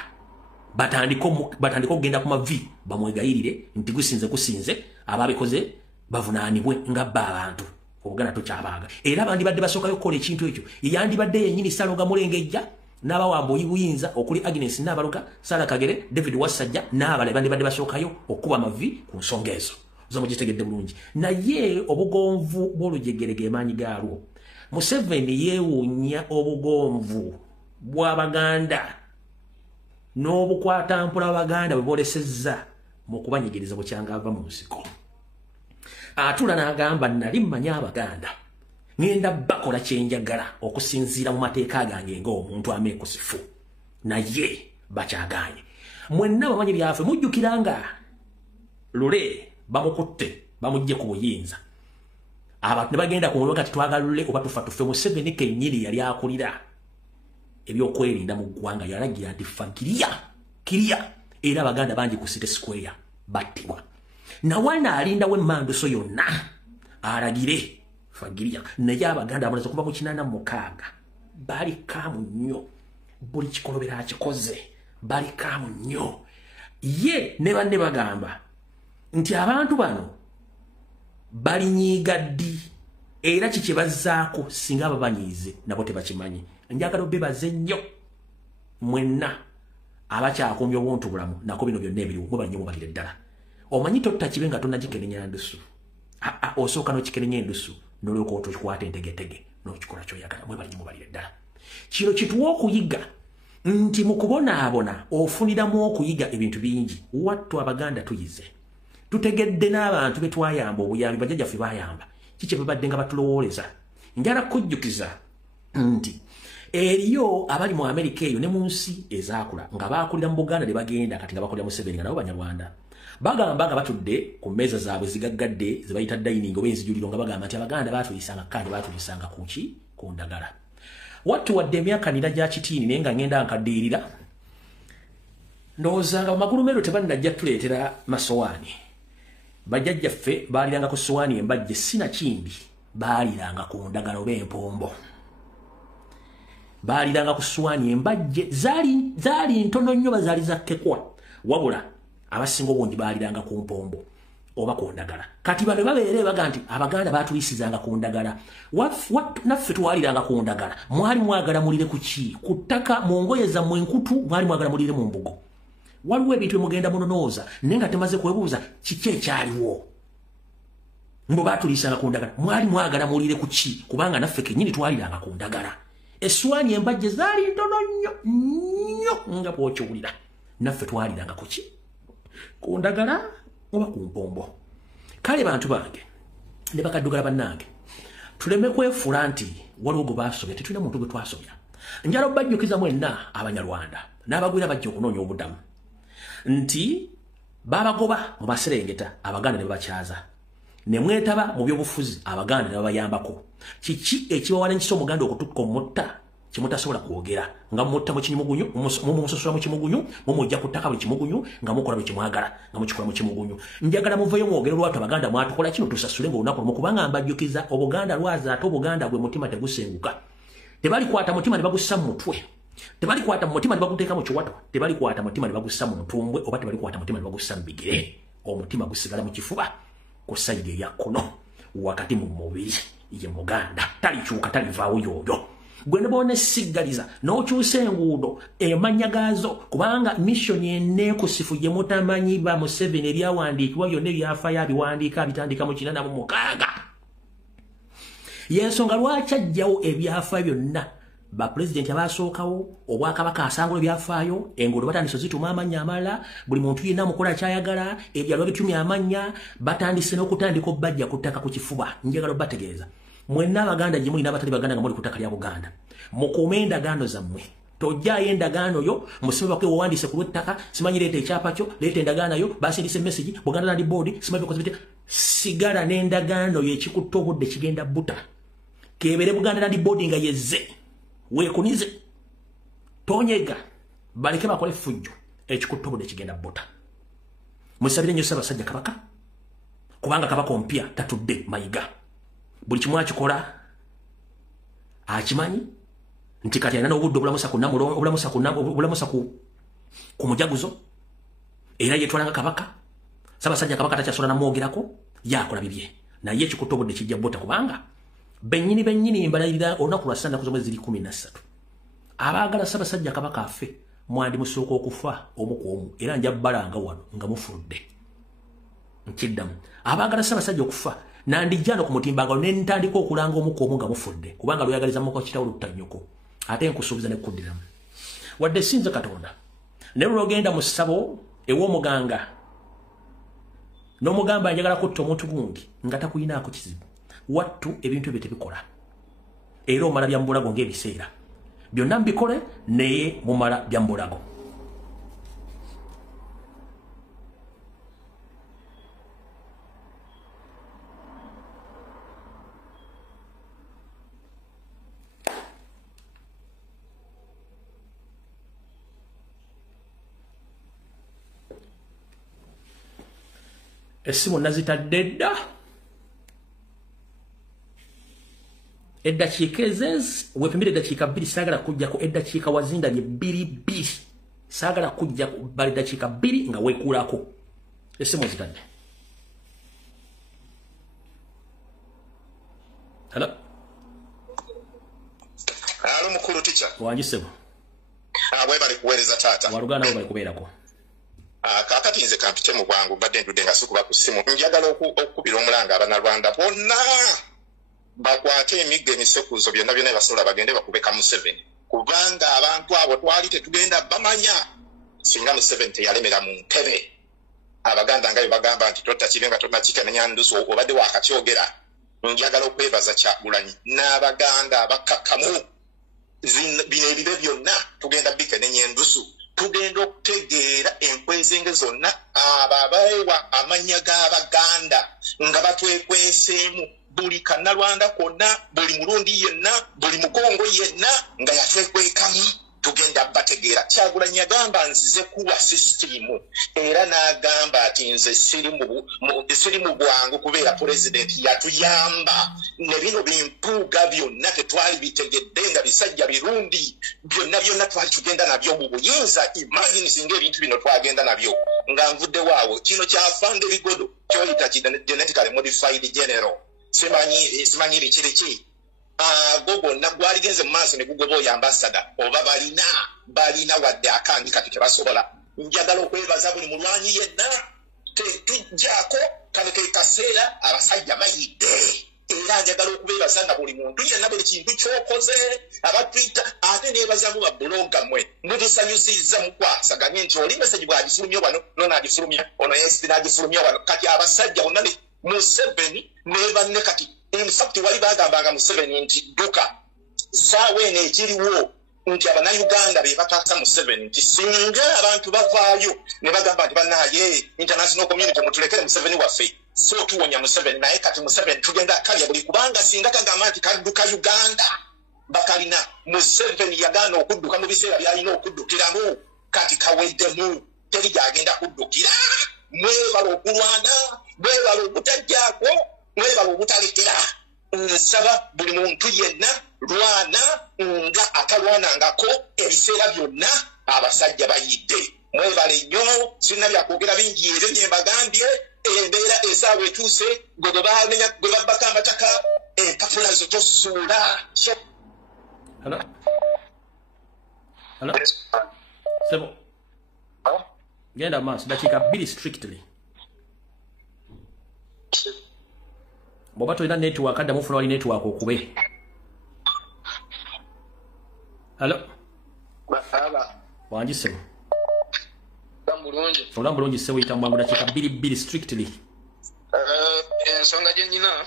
batandika okugenda ku mavi bamwegayirire nti gusinze ababikoze bavunaanibwe nga bba abantu obuganda tokyabaaga era bandibadde basookayo okukola ekintu ekyo yeyandibadde yennyini Salonga Mulengejja n'abawamba oyibuyinza okuli Agnes Nabaloga Sara Kagere David Wasajja n'abale bandibadde basookayo okuba amavi ku nsonga ezo zomugitegedde bulungi naye obugonvu bw'olujegerege emaanyi gaalwo Museveni yeewuunya obugonvu bw'abaganda n'obukwatampula abaganda bwe boolesezza mu kubanyigiriza bukyanga ava mu nsiko atula n'agamba nali mmanya abaganda ngenda bakola kyenjagala okusinziira mu mateeka gange ng'omuntu ameekusifu naye bakyagaanye mwenna bamanyi byaffe mujjukira nga Lule bamukutte bamugye ku buyinza abantu ne bagenda ku mulwe kati twagala Lule oba tufa tufe Museveni kennyini yali akulira ebyokwerinda mu ggwanga yalagira nti kiriya era abaganda bangi ku City Square battibwa nawana alindawo emmanduso yonna alagire fagiria naye abaganda abalaza okuva mu 86 bali kaamu nnyo buli kikolobera akikoze bali kaamu nnyo ye ne banne bagamba nti abantu bano balinyiiga ddi era kiki bazzaako singa ababanyiize nabo tebakimanyi njagala obebaze nnyo mwenna abakyakumbya obuntu bulamu nako bino byonna ebiriwo mwe bannyo mubalire ddala omanyi totta kibe nga tonnagikenenya ndusu osooka n'okikenenya endusu n'olyoka otokikwata entegetege n'okikola kyoyagala mwe bali mubalire ddala kino kituwa okuyiga nti mu kubonaabona ofuniramu okuyiga ebintu bingi wattu abaganda tuyize tutegedde n'abantu be twayamba obuyambi bajjajjaffe bayamba kiki babadde nga batulowooleza njala kujjukiza nti eriyo abali mu Amerika eyo ne mu nsi ezaakula nga baakulira mu Buganda ne bagenda kati nga bakulira Museveni nga nabo Banyarwanda bagamba nga batudde ku mmeeza zaabwe zigaggadde ze bayita dining oba enzijuliro nga bagamba nti abaganda baatuyisanga kanje baatuyisanga kuki ku ndagala wattu wadde emyaka nira gya kitiini naye nga ngenda nkaddiirira ndowoozanga bamagulumeero tebannajja tuleetera masowaani bajjajjaffe baaliranga ku sowaani embajje sinakindi baaliranga ku ndagala oba empombo baaliranga ku sowaani embajje zaali ntono nnyo bazaali zakkekwa wabula abasinga obungi baaliranga ku mpombo oba ku ndagala kati bano babeere baga nti abaganda baatuyisizanga ku ndagala naffe twaliranga ku ndagala mwali mwagala mulire ku ki ku ttaka mu ngoye zammwe enkutu mwali mwagala mulire mu mbugo waliwo ebintu bemugenda munonooza naye nga temaze kwebuuza kiki ekyaliwo mbo baatuliisanga ku ndagala mwali mwagala mulire ku ki kubanga naffe kennyini twaliranga ku ndagala eswani embajje zaali ntono nnyo nga bw'okiwulira naffe twaliranga ku ki ku ndagala oba ku mpombo kale bantu bange ne bakaddugala bannange tuleme kwefuula nti waliwo gwe baasobya tetulina muntu gwe twasobya njala obajjukiza mwenna Abanyarwanda n'abagwira bajja okunoonya obudamu nti babagoba mu Maserengeta abaganda ne babakyaza ne mwetaba mu byobufuzi abaganda ne babayambako kiki ekibawana nkisa omuganda okutukka omutta kimutasobola kwogera nga mutta mu kimugunyu mumusosula mu kimugunyu mumujja ku ttaka buli kimugunyu nga mukola buli kimwagala nga mukikola mu kimugunyu njagala muveyo mwogere lwatu abaganda mwatukola kino tusasule ng'olunaku lumu kubanga mbajjukiza obuganda lwaza ate obuganda gwe mutima tegusenguka tebalikwata mutima ne bagussa mu mutwe tebalikwata mu mutima ne baguteeka mu kiwato tebalikwata mutima ne bagussa mu ntumbwe oba tebalikwata mutima ne bagussa mu bigere omutima gusigala mu kifuba ku sayidi eya kkono wakati mu mubiri ye muganda talikyuka talivaawo yoyo gwe ne boona esiggaliza n'okyusa enguudo emanya gaazo kubanga missoni enneekusifu gye mutamanyi ba Museveni ebyawandiikibwa byonna ebyafaayo abiwandiika abitandika mu 86 y'ensonga lwaki ajjawo ebyafaayo byonna ba president abasookawo obwakabaka asangula ebyafaayo enguudo batandise zituma amanya amalala buli muntu yenna mukola kyayagala ebyalo bitumya amanya batandise n'okutandika obbajja ku ttaka ku kifuba njagala bategeeza mwenna abaganda gye muli n'abatali baganda nga muli ku ttaka lya Buganda mukuume endagaano zammwe tojjaayo endagaano yo musibe bakwe wandise ku lw'ettaka simanyi leeta ekyapa kyo leeta endagaano yo basindise message Buganda Land Board simanyi bakoze bite sigala n'endagaano yo ekikutta obudde kigenda buta kebere Buganda Land Board nga yezze weekunize tonyega baleke bakole fujjo ekikutta obudde kigenda buta musabire nnyo Ssaabasajja Kabaka kubanga Kabaka ompya tatudde mayiga buli kimu akikola akimanyi nti kati alina n'obudde obulamusa ku mujaguzo era yetwalanga Kabaka Ssaabasajja Kabaka takyasobola namwogerako yakola bibye naye ekikutta obudde kijja buta kubanga bennyini mbalayirira olunaku lwa Sande kuzomwe ziri 13 abaagala Ssaabasajja Kabaka affe mwandi musooka okufa omu ku omu era nja bbalanga wano nga mufudde nkiddamu abaagala Ssaabasajja okufa nandijjano ku mutimbanga ne ntandika okulanga omu ku omu nga mufudde kubanga lweyagaliza muko kitawo lutanyuko ate nkusuubiza ne kuddiramu wadde sinze Katonda ne lwogenda mu ssabo ew'omuganga n'omugamba njagala kutta omuntu gundi nga takuyinaako kizibu wattu ebintu ebyo tebikola era omala bya mbulago ng'ebiseera byonna mbikole naye mumala bya mbulago esimu nazitadde dda eddakiika ezezi wepimire eddakiika 2 saagala kujjako eddakiika wazindabye 2 saagala kujja bali eddakiika 2 nga weekuulako esimu zitadde halo mukulu ticha wanjisebo bali kuweereza taata waluganda bwe bali kubeerako kakati nze kampite mu bwangu badde ndudde nga sikuba ku ssimu njagala okukubira omulanga abanalwanda bonna bakwate emigga emisekuzo byonna byonna basobola bagende bakubeka Museveni kubanga abantu abo twali tetugenda bamanya singa Museveni teyalemera mu ntebe abaganda nga bagamba nti totakibenga tonakikenenya ndusu obadde wakakyogera njagala okwebaza Kyagulanyi n'abaganda abakakkamu bino ebibe byonna tugenda bikenenya endusu tugenda okutegeera enkwezenge zonna abo abawewa amanya g'abaganda nga batwekweseemu buli kannalwanda konna buli mulundi yenna buli mukongo yenna nga yatwekwekamu tugenda bategeera Kyagulanyi yagamba nzize kuwa sisitimu era n'agamba ati nze siri mu bwangu kubeera pulezidenti yatuyamba ne bino bimpuuga byonna tetwali bitegedde nga bisajja birundi byonna twali tugenda nabyo mu buyinza imagine singa ebintu bino twagenda nabyo nga nvudde waawo kino kyafande bigodo kyoyita genetically modified general simanyi bikiriki gogo na gwaligenze mu maaso ne gugoba oyo ambasada oba balina wadde akangi kati tebasobola njagala okwebaza buli mulwanyi yenna tetujjaako kano ke kaseera abasajja bayidde era njagala okubeebaza nga buli muntu yenna buli kintu kyokoze abatwita ate neebazamu babbuloga mmwe mutusanyusizza mukwasaganye nti oli meseji bwagifulumya wano nonaagifulumya ono yensi naagifulumya wano kati abasajja bonna Museveni nebanne kati in fact wali bagambanga Museveni nti duka saawa eno ekiriwo nti abannayuganda be bataasa Museveni nti singa abantu bavaayo ne bagamba nti bannaye international community mutulekere Museveni waffe so tuwonya Museveni naye kati Museveni tugenda akalya buli kubanga singa kagamba nti kadduka Uganda bakalina Museveni yagaana okudduka mu biseera byalina okuddukiramu kati kaweddemu teri gyagenda kuddukira mwebala okulwana mwebala obutajjaako mwebala obutalekera nsaba buli muntu yenna lwana nga atalwanangako ebiseera byonna abasajja bayidde mwebale nnyo sirina byakwogera bingi era nyembagambye embeera esaawa etuuse gwe babbako amataka empapula zo tosuula sebo genda maaso dakiika 2 strictly bw'oba tolina network addamu funa wali network okube Hello. Baba. Wanji sebo. Tambulungi. Olambulungi sebo itambwa dakika 2 strictly. Ensonga gyenyina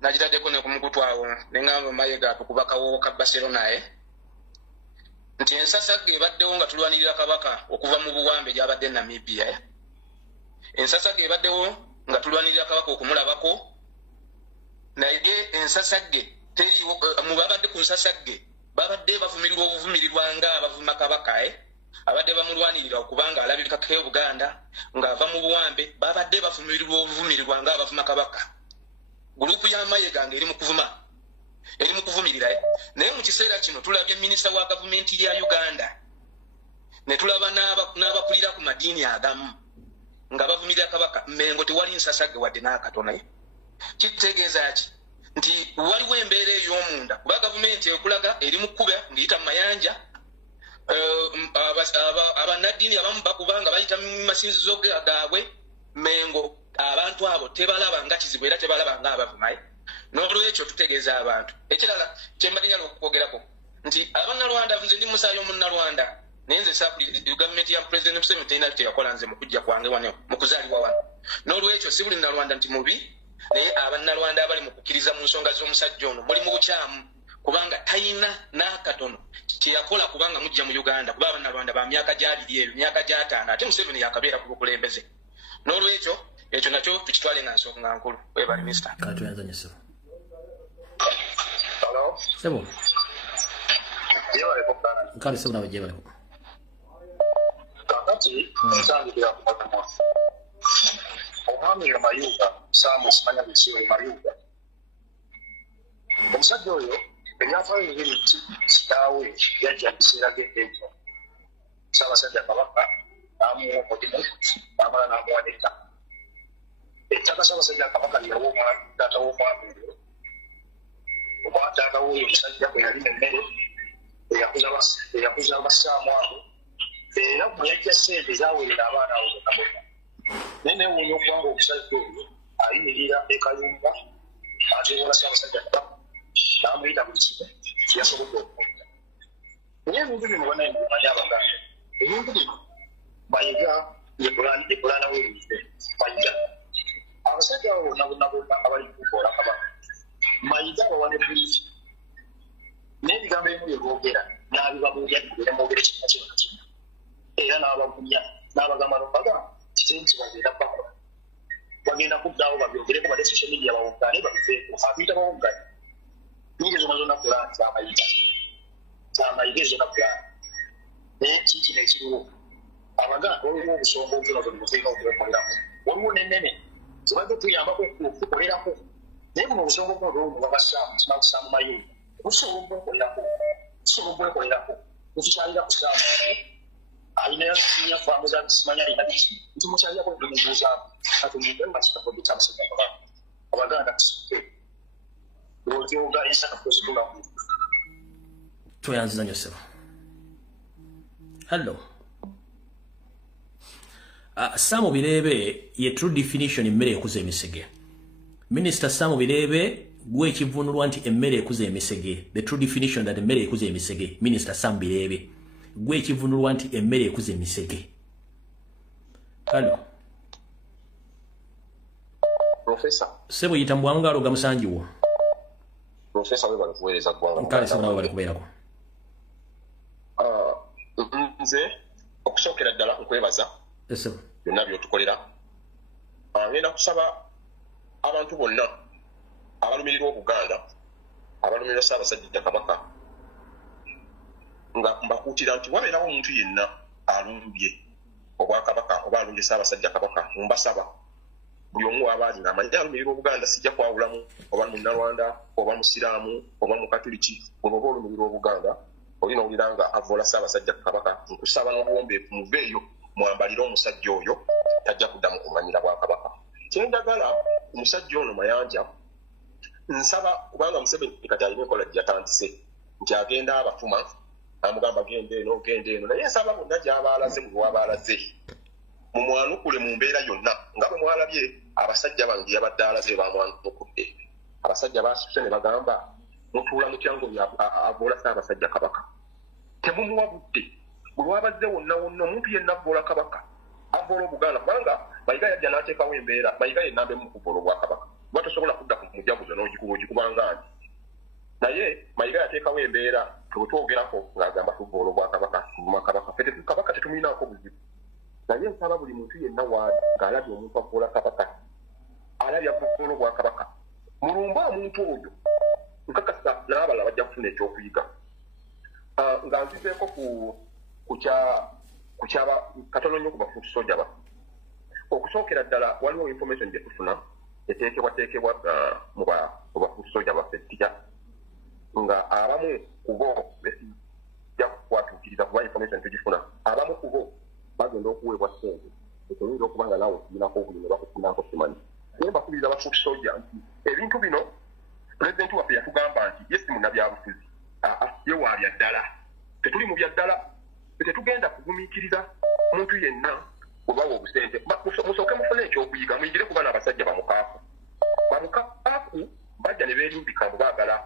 nagitaddeko ne ku mukutwawo ne ngamba Mayiga tukubakawo ka Barcelona nti ensasagge ebaddewo nga tulwanirira kabaka okuva mu buwambe gy'abadde Namibia. Ensasagge ebaddewo nga tulwanirira kabaka okumulabako naye ensasagge teriiwo mu babadde ku nsasagge babadde bavumirirwa obuvumirirwa nga abavuma kabaka abadde bamulwanirira okubanga alabikako e Buganda ng'ava mu buwambe babadde bavumirirwa obuvumirirwa nga abavuma kabaka. Gurupu ya Mayiga ng'eri mu kuvumirira naye mu kiseera kino tulabye minisita wa gavumenti ya Uganda ne tulaba n'abakulira ku madiini agamu nga bavumirira kabaka Mengo tewali nsasagge wadde n'akatono. Kitegeeza ki nti waliwo embeera ey'omunda kuba gavumenti ekulaga eri mu kkuba ng'eyita mu mayanja abannaddiini abamu bakubanga bayita mu masinzizo gaabwe Mengo abantu abo tebalaba nga kizibu era tebalaba nga abavumaye. N'olwekyo tutegeeza abantu ekirala kyembadde okwogerako nti abannalwanda nze ndi musaayi omunnalwanda naye nze saapulira gavumenti ya President Museveni terina kyeyakola nze mu kujja kwange wano mu kuzaalibwa wano. N'olwekyo si buli nnalwanda nti mubi naye abannalwanda abali mu kukkiriza mu nsonga z'omusajja ono muli mu bukyamu kubanga tayina n'akatono kyeyakola kubanga mujja mu Uganda kuba abannalwanda ba myaka gy'abiri eyo myaka gy'ataano ate Museveni yakabeera ku bukulembeze. N'olwekyo ekyo nakyo tukitwale nga nsonga nkulu. Webali mister. Katuyanzanye sebo. Hello. Sebo. Yewale kokana. Kale sebo nawe jebale. Kakati nsangirira kukola. Omwami Mayuga Samu simanya bisiyo Mayuga. Omusajja oyo ebyafaayo biri nti kitaawe yajja kiseera geejo. Ssaabasajja Kabaka n'amuwa omulimu n'amala n'amuwanika. Ettaka Ssaabasajja Kabaka lyawo taata w'omwami oyo. Taata w'oyo omusajja bwe yalima emmere eyakuza abassaamu abo era bwe yajja ssente zaawerera abaana abo bonna bonna. Naye neewuunya okubanga omusajja oyo ayimirira e Kayumba ateewola Ssaabasajja Kabaka n'amuyita buli kimu kyeyasobodde okumuyita. Naye ebintu bino bonna bimanyi Abaganda. Ebintu bino Mayiga ye pulaana w'ebintu Mayiga. Abasajja abo bonna abali kukoola Kabaka Mayiga bawa ne buliiki n'ebigambo ebimu bye boogera n'abibabuulya ne mwogera ekimu kimu kimu era n'ababunya n'abagamba n'obagamba kitenki bagenda bakola bagenda kuddaawo babyogereko bade social media bawogane babifeeko abiyita bawogane nyingi zonna pulaani z'Amayiga zonna pulaani naye kiikino ekiriwo Abaganda waliwo obusonga obutonotono butulina okwekoleramu waliwo n'ennene zibadde tuyambako okukolerako naye buno obusonga obutonotono bwabasaamu Saamu Mayuga busobola okwekolerako tukikyalira ku Saamu alina faamu za simanya alina biki tumukyalirako tumubuuzaamu atuyimbe nga kitakodde ky'abasajja Kabaka Abaganda tusooke olwoga isaka kuzitulamu. Tuyanziza nnyo sebo. Hello. Saamu Birebe ye true definition emmere ekuza emisege. Minister Saamu Birebe gwe ekivunulwa nti emmere ekuza emisege. The true definition that emmere ekuza emisege. Minister Saamu Birebe gwe ekivunulwa nti emmere ekuza emisege. Hello. Professor. Sebo yitambwa ngalo ga musanjiwo. Professor we bali kuweereza gwanga. Nkale sebo nawe bali kubeerako. Nze okusookera ddala nkwebaza. Sebo. Byonna byotukolera. Ngenda kusaba abantu bonna abalumirirwa Obuganda, abalumirirwa Ssaabasajja Kabaka nga mbakuutira nti wabeerawo omuntu yenna alumbye Obwakabaka oba alumbye Ssaabasajja Kabaka mbasaba buli omu abaali ng'amanyi alumirirwa Obuganda sijja kwawulamu oba Munnalwanda oba Musiraamu oba Mukatuliki bw'oba oba olumirirwa Obuganda olina owulira nga avoola Ssaabasajja Kabaka nkusaba n'obuwombeefu muveeyo mwambalire omusajja oyo tajja kuddamu kumanyira Bwakabaka. Kyendagala omusajja ono Mayanja nsaba kubanga Museveni kati alina enkola gy'atandise nti agenda abafuma amugamba genda eno naye nsaba bonna gy'aba alaze buli waba alaze mumwanukule mu mbeera yonna nga bwe mwalabye abasajja bange yabadde alaze bamwanukudde abasajja baasuse ne bagamba mutuula mutyango avoola Ssaabasajja Kabaka temumuwa budde bwe wabazze wonna omuntu yenna avoola Kabaka avoola Obuganda kubanga Mayiga yajja n'ateekawo embeera Mayiga yenna mbemu kuvoola Obwakabaka kuba tosobola kudda ku mujaguzo n'ogikubanga nti naye Mayiga yateekawo embeera twetwogerako ng'agamba tuvoola Obwakabaka Kabaka ffe Kabaka tetumuyinaako buzibu naye nsaba buli muntu yenna waali ng'alabye omuntu avoola Kabaka alabye avoola Obwakabaka mulumba omuntu oyo nkakasa n'abalala bajja kufuna ekyokuyiga nga nzizeeko ku kyaba katono nnyo ku bafuuti soja ba okusookera ddala waliwo information gye tufuna eteekebwateekebwa mu bafuuti soja baffe tija nga abamu ku bo besijja kukwatuukiriza kuba information tugifuna abamu ku bo bagenda okuweebwa ssente ekiyinza okuba nga naawe okuginako obulimi bakufunako simanyi naye mbakubiriza bafuuti soja nti ebintu bino pulezidenti waffe yatugamba nti ye si munnabyabufuzi ye wa bya ddala tetuli mu bya ddala tetugenda kugumiikiriza muntu yenna webawa obusente musooke mufune ekyokuyiga muyigire ku bana abasajja bamukaafu bajja ne beerimbika mbu baagala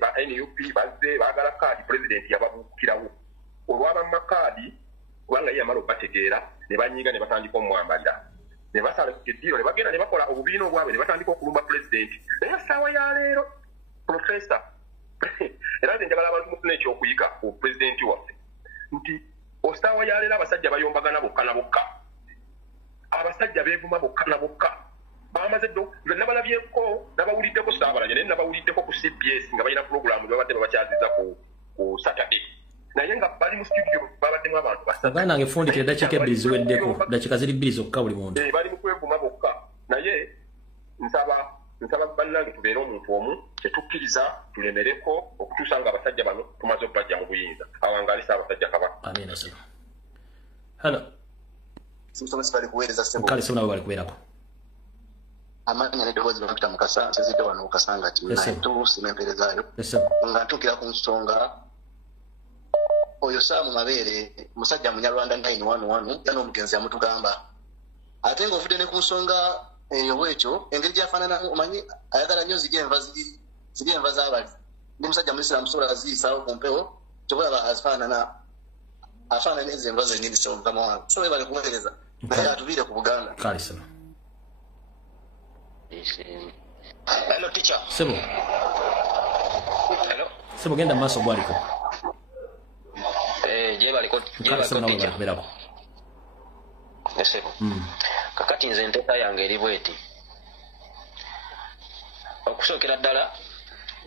ba NUP bazze baagala kaadi pulezidenti yababuukirawo olw'abamma kaadi kubanga ye yamala okubategeera ne banyiga ne batandika omwambalira ne basala eddiiro ne bagenda ne bakola obubiina obwabwe ne batandika okulumba pulezidenti naye essaawa ya leero profesa era nze njagala abantu mufuna ekyokuyiga ku pulezidenti waffe nti essaawa ya leero abasajja bayombagana bokka na bokka abasajja beevuma bokka na bokka bamaze ddo nze nabalabyeko nabawuliddeko Saabalanya naye nabawuliddeko ku CBS nga balina pulogulaamu babadde babakyaziza ku Saturday naye nga bali mu studio babaddemu abantu basatu nange fundikira eddakiika ebbiri ziweddeko dakiika ziri bbiri zokka buli muntu bali mu kwevuma bokka naye nsaba bannange tubeere omuntu omu tetukkiriza tulemereko okutuusa nga abasajja bano tumaze okubajja mu buyinza awangaali Ssaabasajja Kabaka amina sebo halo simusomesi bali kuweereza sebo kale sebo nabo bali kubeerako amanya n'eddoboozi bampita Mukasa nsizidde wano Mukasa nga tuusima empeerezaayo nga ntuukira ku nsonga oyo Saamu Mabeere musajja Munyarwanda 911 era n'omugenzi yamutugamba ate ng'ovudde ne ku nsonga eyo bwekyo engeri gy'afaanana omanyi ayagala nnyo ziri enva z'abali ndi musajja muisiraamu sobola ziyisaawo ku mpewo kyobalaba afaanana ezo enva zennyini sebo mukama wange so bali kuweereza naye atubiire ku Buganda kale sebo hello teacher sebo hello sebo genda maaso bwaliko je baliko teacher esebo kakati nze enteeka yange eri bweti okusookera ddala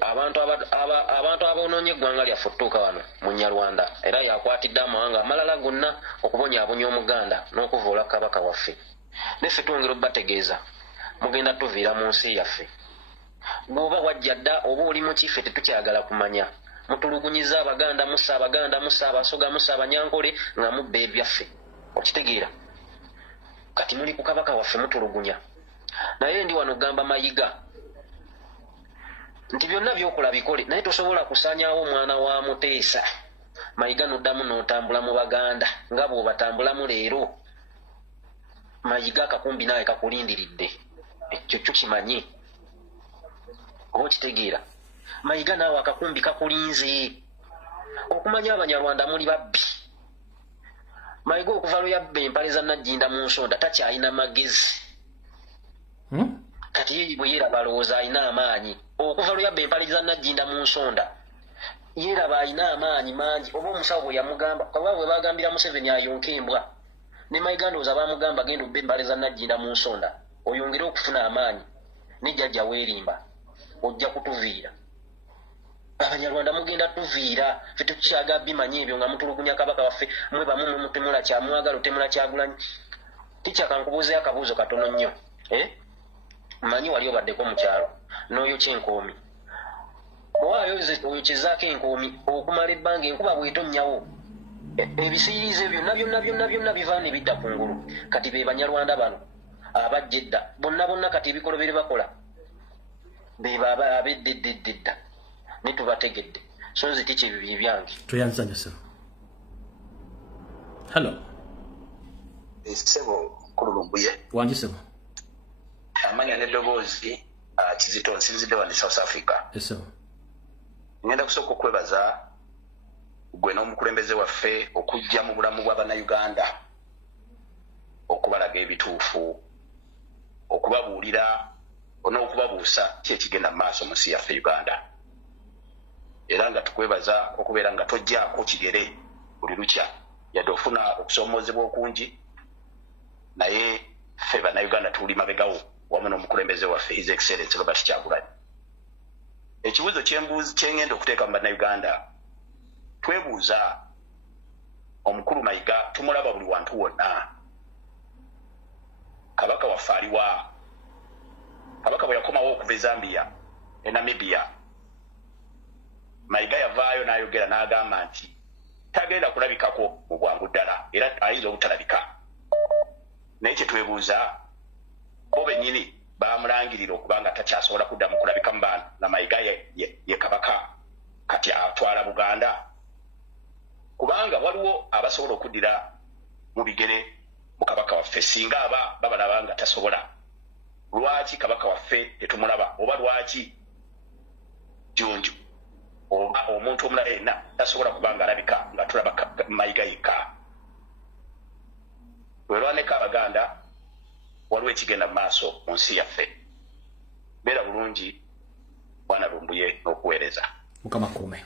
abantu aboonoonye eggwanga lyaffe otutuuka wano mu Nyarwanda era yakwatidde amawanga amalala gonna okubonyaabonya Omuganda n'okuvoola Kabaka waffe neffe twongera obbategeeza mugenda tuviira mu nsi yaffe bw'oba wajja dda oba oli mu kiffe tetukyagala kumanya mutulugunyiza Abaganda mussa Abasoga mussa Abanyankole nga mubba ebyaffe okitegeera kati muli ku Kabaka waffe mutulugunya naye ndi wano gamba Mayiga nti byonna byokola bikole naye tosobola kusaanyaawo omwana wa Muteesa Mayiga noddamu n'otambula mu Baganda nga bw'obatambulamu leero Mayiga akakumbi naawe kakulindiridde ekyo kimanyi oba okitegeera Mayiga naawe akakumbi kakulinze okumanya Abanyarwanda muli babbi Mayiga okuva lwe yabba empale za Najjinda mu nsonda takyalina magezi kati ye bwe yeeraba alowooza alina amaanyi okuva lwe yabba empale za Najjinda mu nsonda yeeraba alina amaanyi mangi oba omusawo bwe yamugamba kaba bwe bagambira Museveni ayonka embwa ne Mayiga ndowooza baamugamba genda obba empale za Najjinda mu nsonda oyongere okufuna amaanyi ne jjajja weerimba ojja kutuviira Abanyarwanda mugenda tuviira ffe tukyaga bimanyi ebyo nga mutulugunya Kabaka waffe mwe bamu mutemula kyamwagala otemula Kyagulanyi tikyaka nkubuuzeyo akabuuzo katono nnyo manyi wali obaddeko mu kyalo n'oyokya enkoomi bwewaayo oyokyezaako enkoomi okumala ebbanga enkuba bw'etonnyawo ebisiirize byonna biva ne bidda ku ngulu kati be Banyarwanda bano abajja edda bonna kati ebikolo bye bakola be baba abeddedda ne tubategedde so nze kiki ebyo byange tuyanzanya sebo halo sebo kululumbuye wangi sebo amanya n'eddoboozi Kizito nsinzidde wano South Africa sebo ngenda kusooka okwebaza gwe n'omukulembeze waffe okujja mu bulamu bw'Abannayuganda okubalaga ebituufu okubabuulira n'okubabuusa ki ekigenda mu maaso mu nsi yaffe Uganda era nga tukwebaza okubeera nga tojjaako kigere buli lukya yadde ofuna okusoomoozebwa okungi naye ffe Bannayuganda tuli mabegawo wamu n'omukulembeze waffe His Excellency Robert Kyagulanyi. Ekibuuzo kyengenda okuteeka mu Bannayuganda twebuuza omukulu Mayiga tumulaba buli wantu wonna. Kabaka waffe aliwa? Kabaka bwe yakomawo okuva e Zambia e Namibia Mayiga yavaayo n'ayogera n'agamba nti tagenda kulabikako mu bwangu ddala era ayinza obutalabika. Naye kye twebuuza bo bennyini baamulangirira okubanga takyasobola kuddamu kulabika mu bantu na Mayiga ye kabaka kati atwala Buganda kubanga waliwo abasobola okuddira mu bigere mu kabaka waffe singa aba babalaba nga tasobola. Lwaki kabaka waffe tetumulaba oba lwaki Jjunju oba omuntu omulala yenna tasobola kubanga alabika nga tulaba Mayiga yekka? Werwaneko Abaganda waliwo ekigenda mu maaso mu nsi yaffe. Beera bulungi Bwana Lumbuye n'okuweereza. Mukama kuume.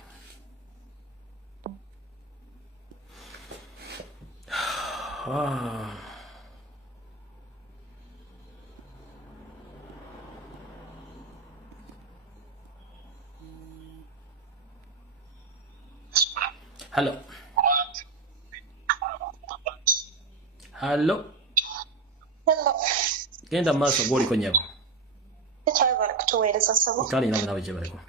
Hello. Hello. Hello. Genda maaso gw'oli konyabo. Ekyagala kutuweereza sabo. Kale era nawe gye baliko.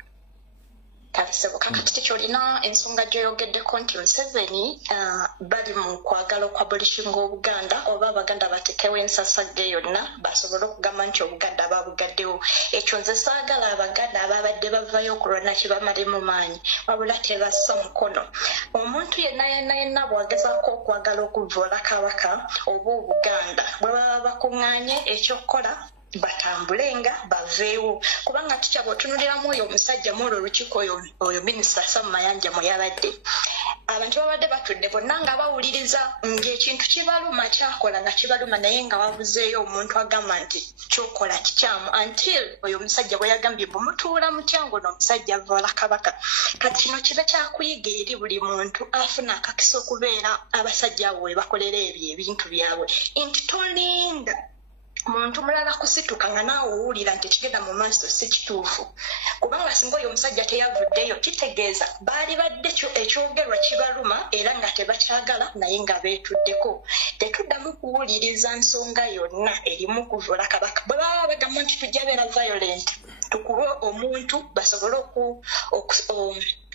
Kabisebo kakati kyolina ensonga gy'oyogeddeko nti Museveni bali mu kwagala okwabolishinga Obuganda oba Abaganda batekewo ensasagge yonna basobole okugamba nti Obuganda babugaddewo. Ekyo nze saagala Abaganda ababadde bavayo okulwana kibamale mu maanyi wabula tebassa mukono. Omuntu yenna bw'agezaako okwagala okuvoola Kabaka oba Obuganda bwe baba bakuŋŋaanye ekyokukola batambulenga baveewo kubanga tukya bw'otunuliramu oyo omusajja mu olwo olukiiko oyo minisita Sam Mayanja mwe yabadde abantu babadde batudde bonna nga bawuliriza ng'ekintu kibaluma kyakola nga kibaluma naye nga babuzeeyo omuntu agamba nti kyokola kikyamu until oyo omusajja bwe yagambye bumutuula mutya ng'ono omusajja avoola Kabaka. Kati kino kiba kyakuyiga eri buli muntu afuna akakisa okubeera abasajja abo we bakolera ebyo ebintu byabwe nti tolinda muntu mulala kusituka nga naawe owulira nti ekigenda mu maaso si kituufu kubanga singa oyo omusajja teyavuddeyo kitegeeza baali badde ekyogerwa kibaluma era nga tebakyagala naye nga beetuddeko. Tetuddamu kuwuliriza nsonga yonna erimu kuvula Kabaka bwe baba bagamba nti tujja beera violent tukube omuntu basobole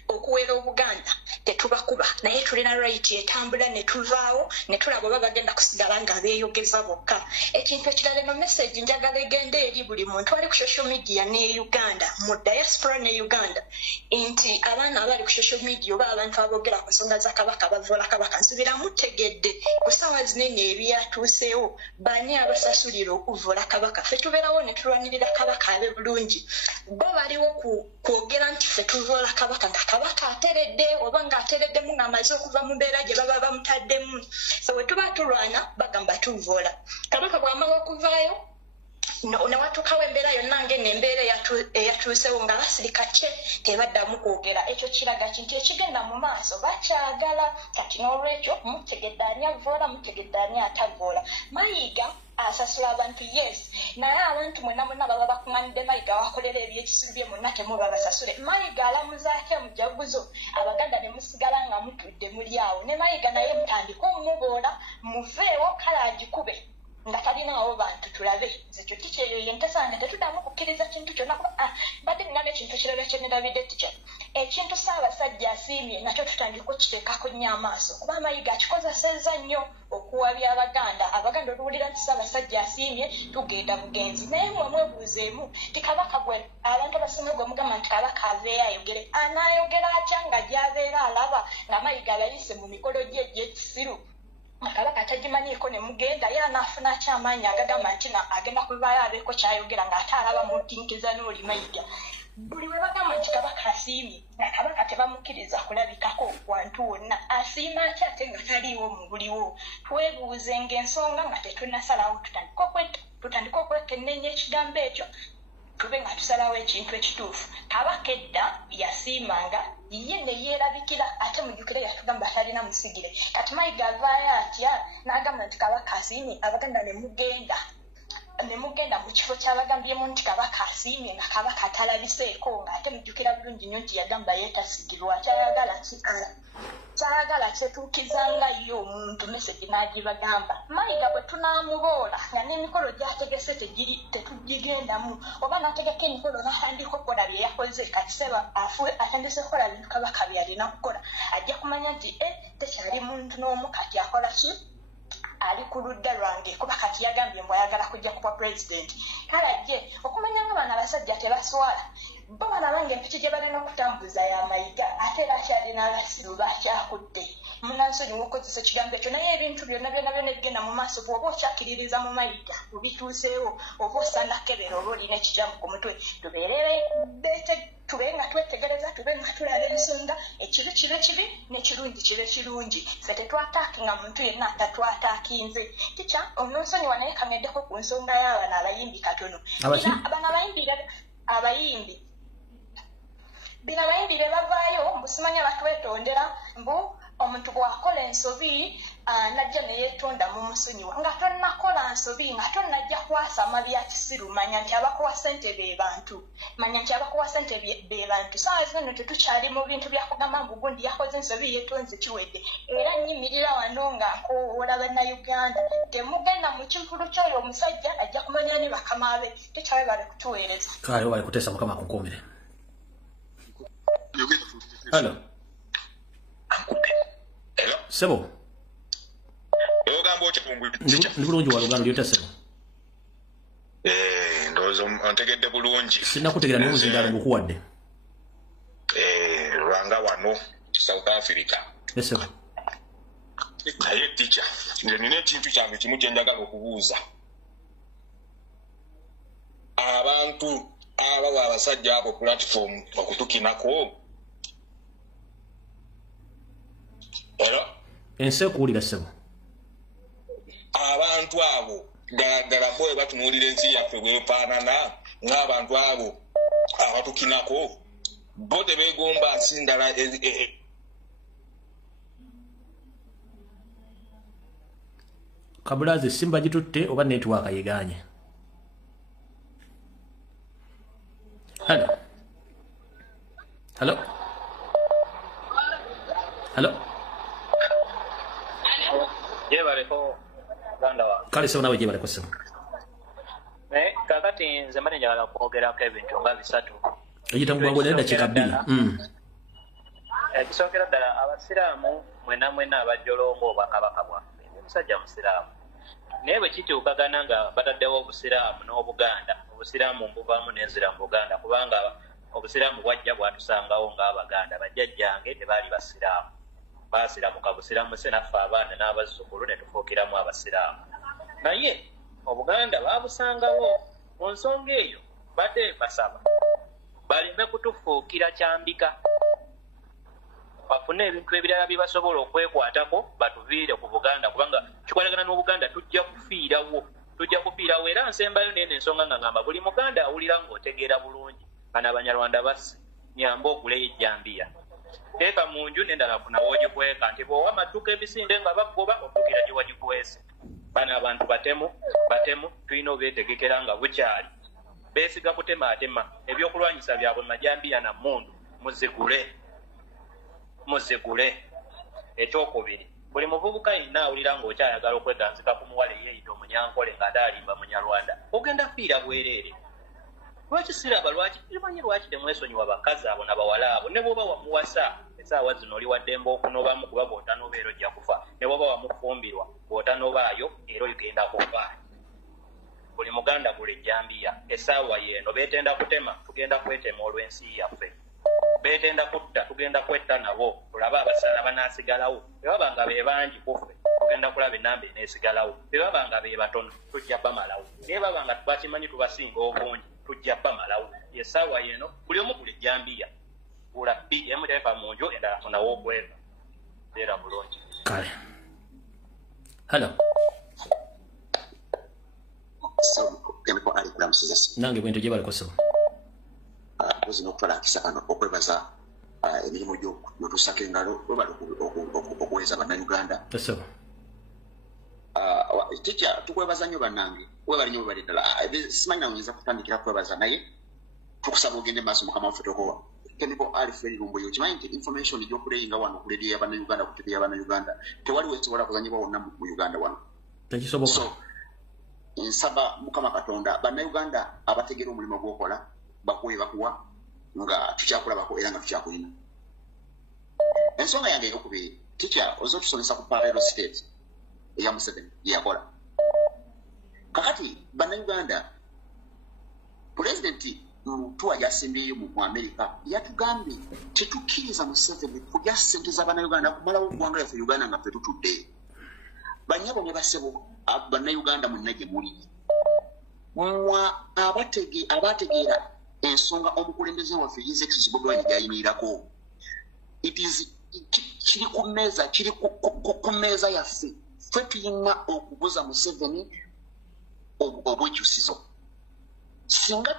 okuweera Obuganda tetubakuba naye tulina right etambula ne tuvaawo ne tulaba oba bagenda kusigala nga beeyogeza bokka. Ekintu ekirala eno message njagala egenda eri buli muntu ali ku social media ne Uganda mu diaspora ne Uganda nti abaana abali ku social media oba abantu aboogera ku nsonga za Kabaka bavoola Kabaka nsubira mutegedde ku ssaawa zinene ebyatuuseewo bani abasasulira okuvoola Kabaka. Ffe tubeerawo ne tulwanirira Kabaka abe bulungi bo baliwo kwogera nti ffe tuvoola Kabaka nga Kabaka ateredde oba ng'atereddemu ng'amaze okuva mu mbeera gye baba bamutaddemu. So bwe tuba tulwana bagamba tuvoola Kabaka bw'amala okuvaayo newatuukawo embeera yonna ng'eno embeera eyatuusewo nga basirika kye tebaddamu kwogera. Ekyo kiraga kinti ekigenda mu maaso bakyagala. Kati n'olwekyo mutegedde ani avoola mutegedde ani atavoola. Mayiga asasula abantu yes naye abantu mwena baba bakuŋŋaanidde Mayiga wakolera ebyekisiru bye mwena temuba basasule. Mayiga alamuzaako emujaguzo Abaganda ne musigala nga mutudde muli awo ne Mayiga naye mutandika omuboola muveewo kale agikube nga talinaawo bantu tulabe. Ekyo tikyeyo yentesange tetuddamu kukkiriza kintu kyonna badde nina n'ekintu ekirala kye nirabidde tikya ekintu Ssaabasajja asiimye nakyo tutandika okiteekako nnyo amaaso kuba Mayiga akikozesezza nnyo okuwabya Abaganda oluwulira nti Ssaabasajja asiimye tugenda bugenzi naye mwe mwebuuzeemu ti Kabaka gwe abantu abasinga gwe mugamba nti Kabaka aveeyo ayogere anaayogera atya nga gy'abeera alaba nga Mayiga abayise mu mikolo gye egy'ekisiru Kabaka atagimanyiiko ne mugenda ye anaafuna kyamaanyi agagamba nti agenda kuvaayo abeeko kyayogera ng'ate alaba mutinkiza n'oli Mayiga. buli we bagamba nti kabaka asiimye nga kabaka tebamukkiriza kulabikako wantu wonna asiima atya ate nga taliiwo mu buliwo twebuuze ng'ensonga nga tetunnasalawo tutandika okwekenneenya ekigambo ekyo tube nga tusalawo ekintu ekituufu kabaka edda yasiimanga ye ne yeerabikira ate mujjukire yatugamba talina musigire kati Mayiga avaayo atya n'agamba nti kabaka asiimye abaganda ne mugenda mu kifo ky'abagambyemu nti kabaka asiimye nga kabaka atalabiseeko ng'ate mujjukira bulungi nnyo nti yagamba yeetasigirwa kyayagala kyetuukizanga ye omuntu mesegi n'agibagamba Mayiga bwe tunaamuboola nga n'emikolo gy'ategese tetugigendamu oba n'ategeka emikolo n'atandika okukola bye yakoze kati seba atandise kukola bintu kabaka byalina kukola ajja kumanya nti tekyali muntu n'omu kati akola ki ali ku ludda lwange kuba kati yagambye mbu ayagala kujja kuba pulezidenti kale ajje okumanya nga bano abasajja tebaswala bo balabange empiki gye balina okutambuza ya Mayiga ate era akyalina abasiru bakyakudde munansonyi w'okozesa ekigambo ekyo naye ebintu byonna ebigenda mu maaso bw'oba okyakkiririza mu Mayiga obituuseewo oba osandakebera oba olina ekiramu ku mutwe tube nga twetegereza tube nga tulaba ensonga ekibi kibe kibi n'ekirungi kibe kirungi ffe tetwataakinga muntu yenna atatwataakinze tikya omunsonyiwa naye kameddeko ku nsonga y'abano abayimbi katono bano abayimbi be bavaayo mbu simanya batwetondera mbu omuntu bw'akola ensobi najja ne yeetonda mu musonyiwa nga tonnakola nsobi nga tonnajja kwasama bya kisiru manya nti abakuwa ssente be bantu saawa zino tetukyali mu bintu byakugamba mbu gundi yakoze ensobi yeetonze kiwedde era nnyimirira wano nga nkowoola bannayuganda temugenda mu kivulu ky'oyo omusajja ajja kumanya ne bakama be tekyali bali kutuweereza kale bali kuteesa mukama kunkuumire Hello. Sebo. Ndi bulungi wa Luganda lyota Sebo. Ndowooza ontegedde bulungi. Sinnakutegera naye omuzindalo ngukuwadde. Lwanga wano South Africa. Yes, Sebo. Naye teacher, nze nina ekintu kyange kimu kye njagala okubuuza. Abantu abawa abasajja abo platform okutukinako. Ensi ekuwulira Ssebo. Abantu abo ddala bwe batunuulira ensi yaffe bwefaanana ng'abantu abo abatukinako bo tebeegomba nsi ndala Kabulazi simba gitutte oba netiwaaka yeganye. Hello. Jebaleko ganda wa. Kale sebo nawe jebaleko Sebo. Kakati nze mane njagala kwogerako ebintu nga bisatu. Ekitambula nenda kikabiri. Ekisookera ddala abasiraamu mwena abajjolongo obwakabaka bwaffe. Omusajja musiraamu. Naye bwe kituukagana nga bataddewo obusiraamu n'Obuganda. Obusiraamu mbuvaamu n'enzira mu Buganda kubanga obusiraamu bwajja bwatusangawo ng'Abaganda bajjajjange tebaali basiraamu. Baasiramuka busiraamu se naffe abaana n'abazzukulu ne tufuukiramu abasiraamu. Naye Obuganda baabusangawo mu nsonga eyo badde basaba baleme kutufuukira kyambika bafune ebintu ebirala bye basobola okwekwatako batuviire ku Buganda kubanga kikwatagana n'Obuganda tujja kufiirawo era nsembayo nene ensonga nga ngamba buli Muganda awulira ng'otegeera bulungi bano Abanyarwanda basi nyamba oguleyo ejjambiya teeka mu nju n'endala funa w'ogikweka nti bw'owa amadduka ebisinde nga bagoba oddukira gye wagikwese bano abantu batemu tulina obeetegekera nga bukyali beesiga kutemaatema ebyokulwanyisa byabwe majambiya na mmundu muzigule ekyokubiri buli muvubuka yenna awulira ng'okyayagala okweganzika ku muwala eyeeyita omunyankole ng'ate alimba Munyarwanda ogenda fiira bwereere lwaki siraba kimanyi lwaki temwesonyiwa bakazi abo nabawala abo ne bwoba wamuwasa esaawa zino oli waddemba okunobamu kuba bw'otanoba era ojja kufa ne bwoba wamufumbirwa bw'otanobaayo era ogenda kufa buli Muganda gula ejjambiya essaawa yeeno beetenda kutema tugenda kwetema olw'ensi yaffe beetenda kutta tugenda kwetta nabo tulabe abasala banaasigalawo bwe nga be bangi kuffe tugenda kulaba ennamba eneesigalawo bwe baba nga be batono tujja bamalawo naye baba nga tubakimanyi tubasinga obungi tujja bamalawo yesaawa yeno buli omu buli jambiya gula bbiri emu teeka mu nju endala funawo okweva beera bulungi kale hello nange bwento gye baliko sebo kuzina okutwalakisa kano okwebaza emirimu gyotusaka engalo webali okuweza bannayuganda tikya tukwebaza nnyo bannange webali nnyo webali ddala simanyi nawonyeza kutandikira kwebaza naye tukusaba ogende maaso mukama waffe tokowa Chemical Alfred Lumbuyo kimanyi nti information gyokuleyinga wano ku leediyo y'abannayuganda ku TV y'abannayuganda tewaliwo ekisobola kuzanyibwa wonna mu Uganda wano tekisoboka nsaba mukama katonda bannayuganda abategera omulimu gw'okola bakuwe bakuwa nga tukyakulabako era nga tukyakulina ensonga yange eyokubiri tikya oza otusomesa ku parallel state eya Museveni yeyakola kakati bannayuganda pulezidenti mutuwa gyasembeyo mu Amerika yatugambye tetukkiriza Museveni kulya ssente z'abannayuganda kumalawo eggwanga lyaffe Uganda nga ffe tutudde banyabo ne basebo bannayuganda munna gye muli abategeera ensonga omukulembeze waffe His Excellency Bobi Wine gy'ayimirirako kiri ku mmeeza kiri ku mmeeza yaffe ffe tulina okubuza Museveni obwejjusizo singa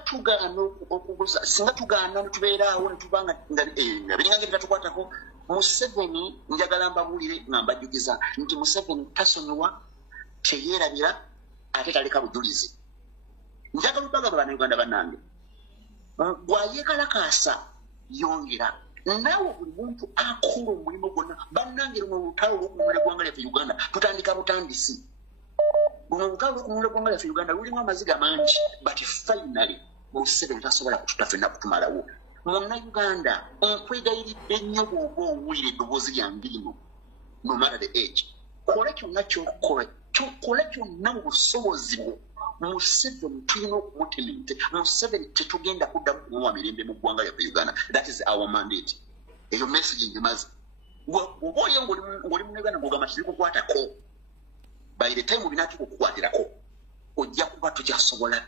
tugaana netubeeraawo netubanga biringa ngeri tatukwatako Museveni njagala mbabuulire nga mbajjukiza nti Museveni tasonyiwa teyeerabira ate taleka bujulizi njagala okubagamba bannayuganda bannange bwayeekalakaasa yongera naawe buli muntu akola omulimu gwonna bannange luno olutalo olw'okununula eggwanga lyaffe Uganda tutandika butandisi luno olutalo olw'okununula eggwanga lyaffe Uganda lulimu amaziga mangi but finally Museveni tasobola kututa ffenna kutumalawo munnayuganda nkwegayiridde nnyo bw'oba owulira eddoboozi lyange lino no matter the age kola kyonna kyokola kyokola kyonna mu busobozi bwo Museveni tulina okumutemente Museveni tetugenda kuddamu kumuwa mirembe mu ggwanga lyaffe Uganda that is our mandate eyo message ngimaze bw'oba oliyo ng'oli munnayuganda ng'ogamba kirikukwatako by the time binatukukwatiraako ojja kuba tukyasobola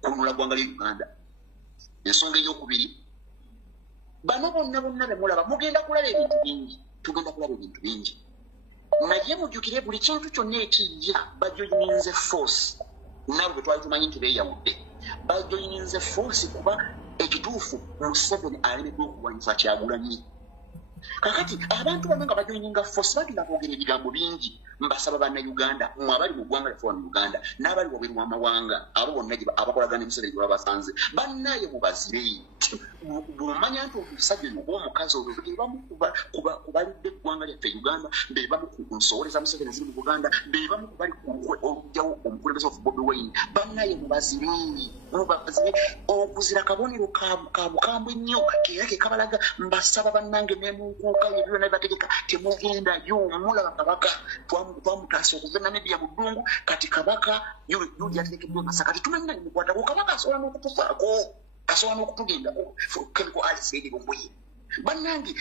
kununula ggwanga lya Uganda ensonga ey'okubiri bano bonna be mulaba mugenda kulaba ebintu bingi tugenda kulaba ebintu bingi naye mujjukire buli kintu kyonna ekijja bajoyininze force nabo bwe twali tumanyi nti beeyawudde bajoyininze force kuba ekituufu Museveni alemeddwa okuwanyisa Kyagulanyi kakati abantu bonna nga bajoyininga force bagenda kwogera ebigambo bingi mbasaba bannayuganda mmwe abali mu ggwanga lyaffe wano Uganda n'abali wabweru w'amawanga abo bonna abakolagana ne Museveni gye babasanze bannaye mubazire bw'omanya nti omusajja oyo oba omukazi oyo be bamu ku balidde eggwanga lyaffe Uganda be bamu ku nsowole za Museveni ziri mu Buganda be bamu ku bali olugjawo omukulembeze of Bobi Wine bannaye mubazire okuzira kabonero ka bukambwe ennyo keera ke kabalaga mbasaba bannange nemunkuuka ebyo byonna bibategeka temugendayo mulaba kabaka twamutaasa okuva Namibia mu ddungu kati kabaka yuli yategekeddwa Masaka tetumanyi nani mukwatako kabaka asobola n'okutufaako asobola n'okutugendako Chemical Alfred Lumbuyo bannange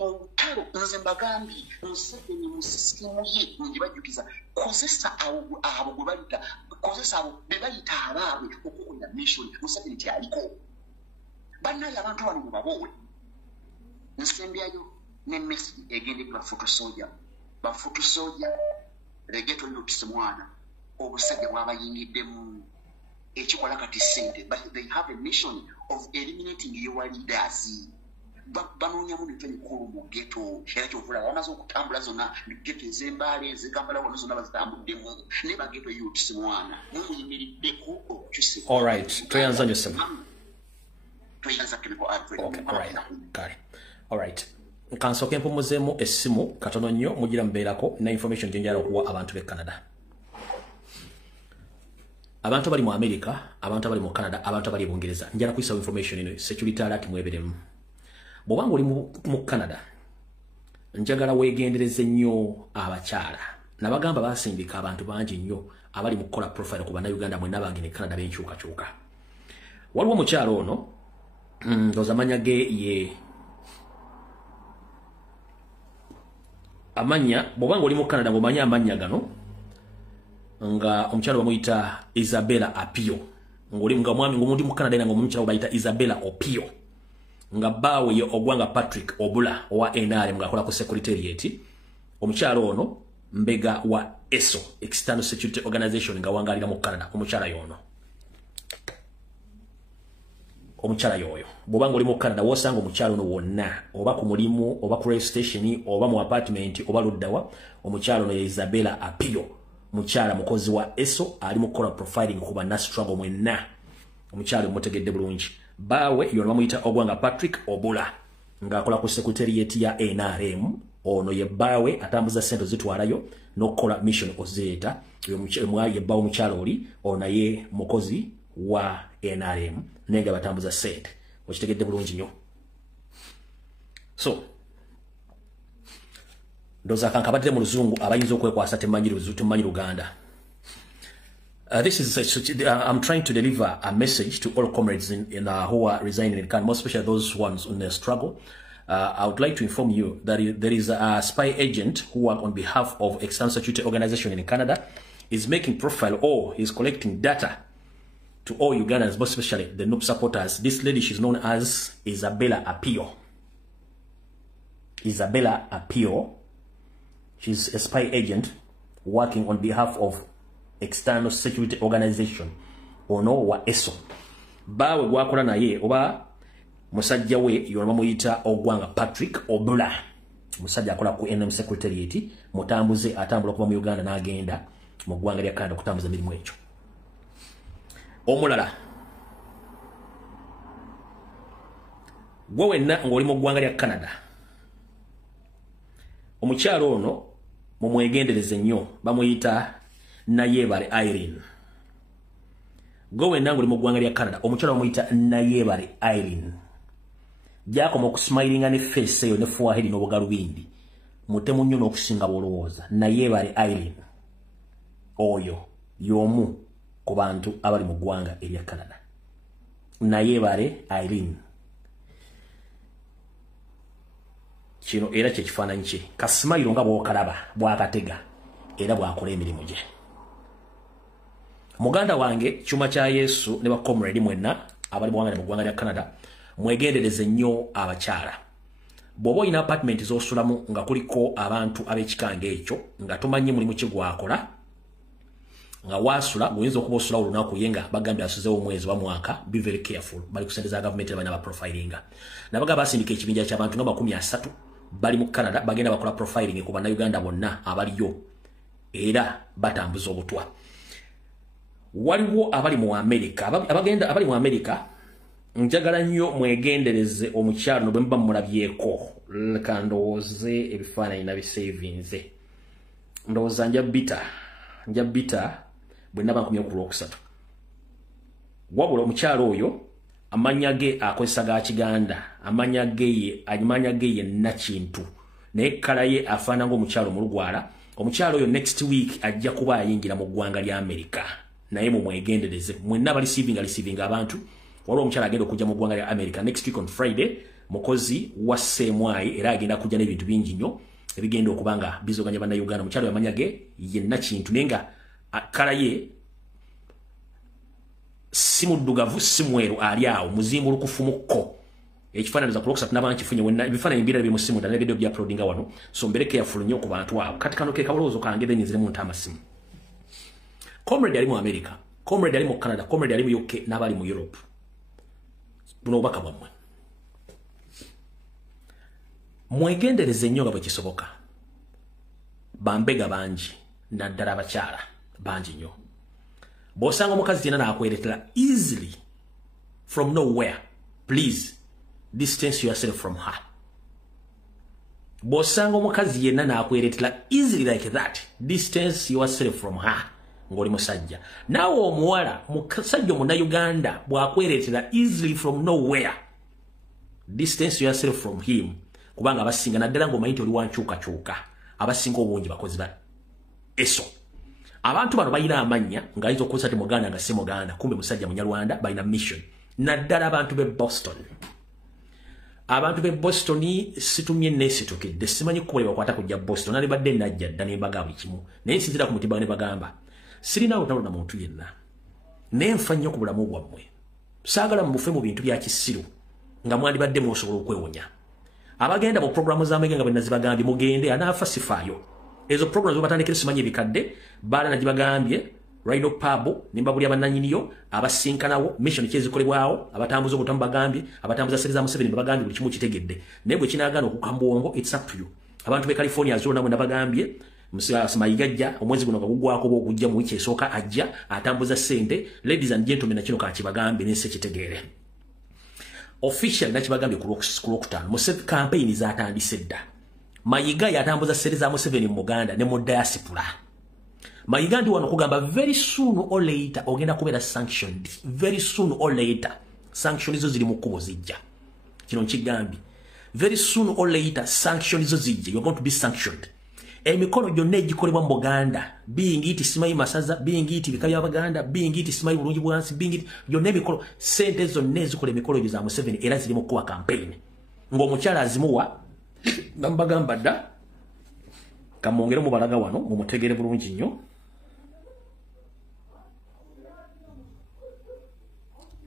olutalo nze mbagambye Museveni mu sisitimu ye ngibajjukiza kozesa abo gwe bayita kozesa abo be bayita abaabwe okukola mission Museveni tyaliko bannaye abantu bano mubabowe nsembyayo ne message egendebwa bafutu soja legeto lutise mwana obusajja bwabayingiddemu ekikola kati sente but they have a mission of eliminating your leaders banonyamu bintu ebikulu mu geto era kyovula bamaze okutambula zonna geto ez'embaale ez'ekampala wano zonna bazitambuddemu naye bageto yutise mwana mumuyimiriddeko okukyuse alright tweyanza nyo sebo tweyanza Chemical Alfred alright kansooke mpumuzeemu essimu katono nnyo mugira mbeerako na information gyenjala okuwa abantu b'e Canada abantu abali mu America abantu abali mu Canada abantu abali mu Bungereza njala kuyisawo information ino security alert mweberemu bw'obanga oli mu Canada njagala weegendereze nnyo abakyala nabagamba basimbika abantu bangi nnyo abali mu kukola profile ku bannayuganda mwenna bange ne Canada b'enkyukakyuka waliwo omukyalo ono ndowooza amanya ge ye amanya bw'obanga oli mu Canada ng'omanya amanya gano nga omukyalo bamuyita Isabella Apio ngoli nga mwami ngomundi mu Canada nga omukyala bayita Isabella Opio nga bawe ye ogwanga Patrick Obula owa NRM nga akola ku secretariat omukyala ono mbega wa ESO External Security Organization nga wangalira mu Canada omukyala yono omukyala yoyo bobanga oli mu Canada wosanga omukyala ono wonna oba ku mulimu oba ku rail station oba mu apartment oba luddawa omukyala ono ye Isabella Apio mukyala mukozi wa ESO ali mu kola profiling kuba na struggle mwenna omukyala mutegedde bulungi bawe yono bamuyita ogwanga Patrick Obula nga akola ku secretariat ya NRM ono ye bawe atambuza sente zitwalayo nokola mission ozeta ye bawe mukyala oli ono ye mukozi wa NRM nenga batambuza sente okitegedde bulungi nnyo so ndoza kankabadde mu luzungu abayinza okwekwasa temanyi Luganda. This is I'm trying to deliver a message to all comrades who are resigning in Canada, more especially those ones in the struggle. I would like to inform you that there is a spy agent who works on behalf of External Security Organization in Canada, is making profile or is collecting data to all Ugandans, most especially the NUP supporters. This lady, she's known as Isabella Apio. Isabella Apio. She's a spy agent working on behalf of External Security Organization ono wa ESO. Bawe gwakola naye oba musajja we yona bamuyita ogwanga Patrick Obula. Musajja akola ku NRM Secretariat mutambuze atambula kuva mu Uganda n'agenda mu ggwanga lya Canada kutambuza mirimu ekyo. Omulala gwe wenna ng'oli mu ggwanga lya Canada omukyalo ono mumwegendereze nnyo bamuyita Nayebare Irene. Gwe wenna ng'oli mu ggwanga lya Canada omukyalo bamuyita Nayebare Irene. Gyakoma okusmilinga ne face eyo ne forehead n'obugalubindi mutemu nnyo n'okusinga bw'olowooza. Nayebare Irene oyo y'omu ku bantu abali mu ggwanga erya Canada. Nayebare Irene. Kino era kye kifaananyi kye kasimayiro nga bw'okalaba bw'akatega era bw'akola emirimu gye. Muganda wange kyuma kya Yesu ne bakomredi mwenna abali mu ggwanga lya Canada mwegendereze nnyo abakyala. Bw'oba olina apartment z'osulamu nga kuliko abantu ab'ekikanga ekyo nga tomanyi mulimu ki gwakola nga wasula goyinza okuba osula olunaku ye nga bagambye asuzeewo omwezi wa mwaka, be very careful. Bali ku sente za gavumenti abana ba profilinga nabaga basindika ekibinja ky'abantu nga 30 bali mu Canada bagenda bakola profiling ku bannayuganda bonna abaliyo era batambuza obutwa. Waliwo abali mu America abali mu America njagala nnyo mwegendereze omukyalo bwe mba mulabyeko kandowooze ebifaananyi nabisavinze ndowooza nja bita bwe naba nkomye ku Lwokusatu. Wabula omukyalo oyo amanya ge akozesa ga Kiganda amanya ge ye Nakintu naye kala ye afaana ng'omukyalo mulugwala. Omukyalo oyo next week ajja kuba ayingira mu ggwanga lya America naye mumwegendereze mwenna receiving abantu. Waliwo omukyala agenda okujja mu ggwanga lya America next week on Friday mukozi wa Semwai era agenda kujja n'ebintu bingi nnyo ebigenda okuba nga bizoganya bannayuganda. Omukyalo yamanya ge ye Nakintu naye nga kala ye simuddugavu simweru ali awo muzimbu lukufumukko ekifaananiza ku Lwokusatu n'abantu kifunye wenna ebifaananyi mbira bye musimu ndala video bya uploadinga wano so mbere careful nnyo ku bantu abo. Kati kano ke kaboloozo kange benyizire mu ntamasimu. Comrade ali mu America, comrade ali mu Canada, comrade ali mu UK n'abali mu Europe. Buno obubaka bwammwe mwegendereze nnyo nga bwe kisoboka. Bambega bangi naddala abakyala bangi nnyo. Bw'osanga omukazi yenna n'akweretera easily from nowhere, please distance yourself from her. Bw'osanga omukazi yenna n'akweretera easily like that, distance yourself from her ng'oli musajja. Naawe omuwala musajja omunnayuganda bw'akweretera easily from nowhere, distance yourself from him. Kubanga abasinga naddala ng'omanyi nti oli wankyukakyuka abasinga obungi bakozi ba ESO. Abantu bano bayina amanya ng'ayinza okukozesa ti Muganda nga si Muganda kumbe musajja Munyarwanda bayina mission. Naddala abantu b'e Boston. Abantu b'e Boston situmye neesitukidde simanyi kuba bakwata kujja Boston nali badde najja dda ne mbagamba kimu naye sinzira ku mutimba ne bagamba sirina olutalo na muntu yenna nenfa nnyo ku bulamu bwammwe saagala mufe mu bintu bya kisiru nga mwandibadde musobola okwewonya abagenda mu programu z'amege nga bwe nazibagambye mugende anaafa sifaayo ezo programu zobatandikira simanyi ebikadde baala nagibagambye Rhino Pub nimbabuli abannanyiniyo abasinkanawo mission kyezikolebwawo abatambuza obutamu bagambye abatambuza seri za Museveni bagambye buli kimu kitegedde naye bwe kinaagaana okukambwongo it's up to you abantu be California zona mwe nabagambye Mayiga omwezi guno gugwako bw'okujja mu wiki esooka ajja atambuza ssente ladies and gentlemen nakino kakibagambye nese kitegeere official nakibagambye ku Lwokutaano Museveni campaign zatandise dda Mayiga yatambuza seri za Museveni mu Buganda ne mu diaspora Mayiga ndi wano kugamba very soon or later ogenda kubeera sanctioned very soon or later sanctions zo ziri mu kkubo zijja kino nkigambye very soon or later sanctions zo zijja you're going to be sanctioned emikono gyonna egikolebwa mu Buganda bingi iti simayi masaza bingi iti bika bya Baganda bingi iti simayi bulungi bwansi bingi gyonna emikolo sente zonna ezikola emikolo gyo za Museveni era ziri mu kuwa campaign ng'omukyala azimuwa nambagamba dda kamwongere mu balaga wano mumutegere bulungi nnyo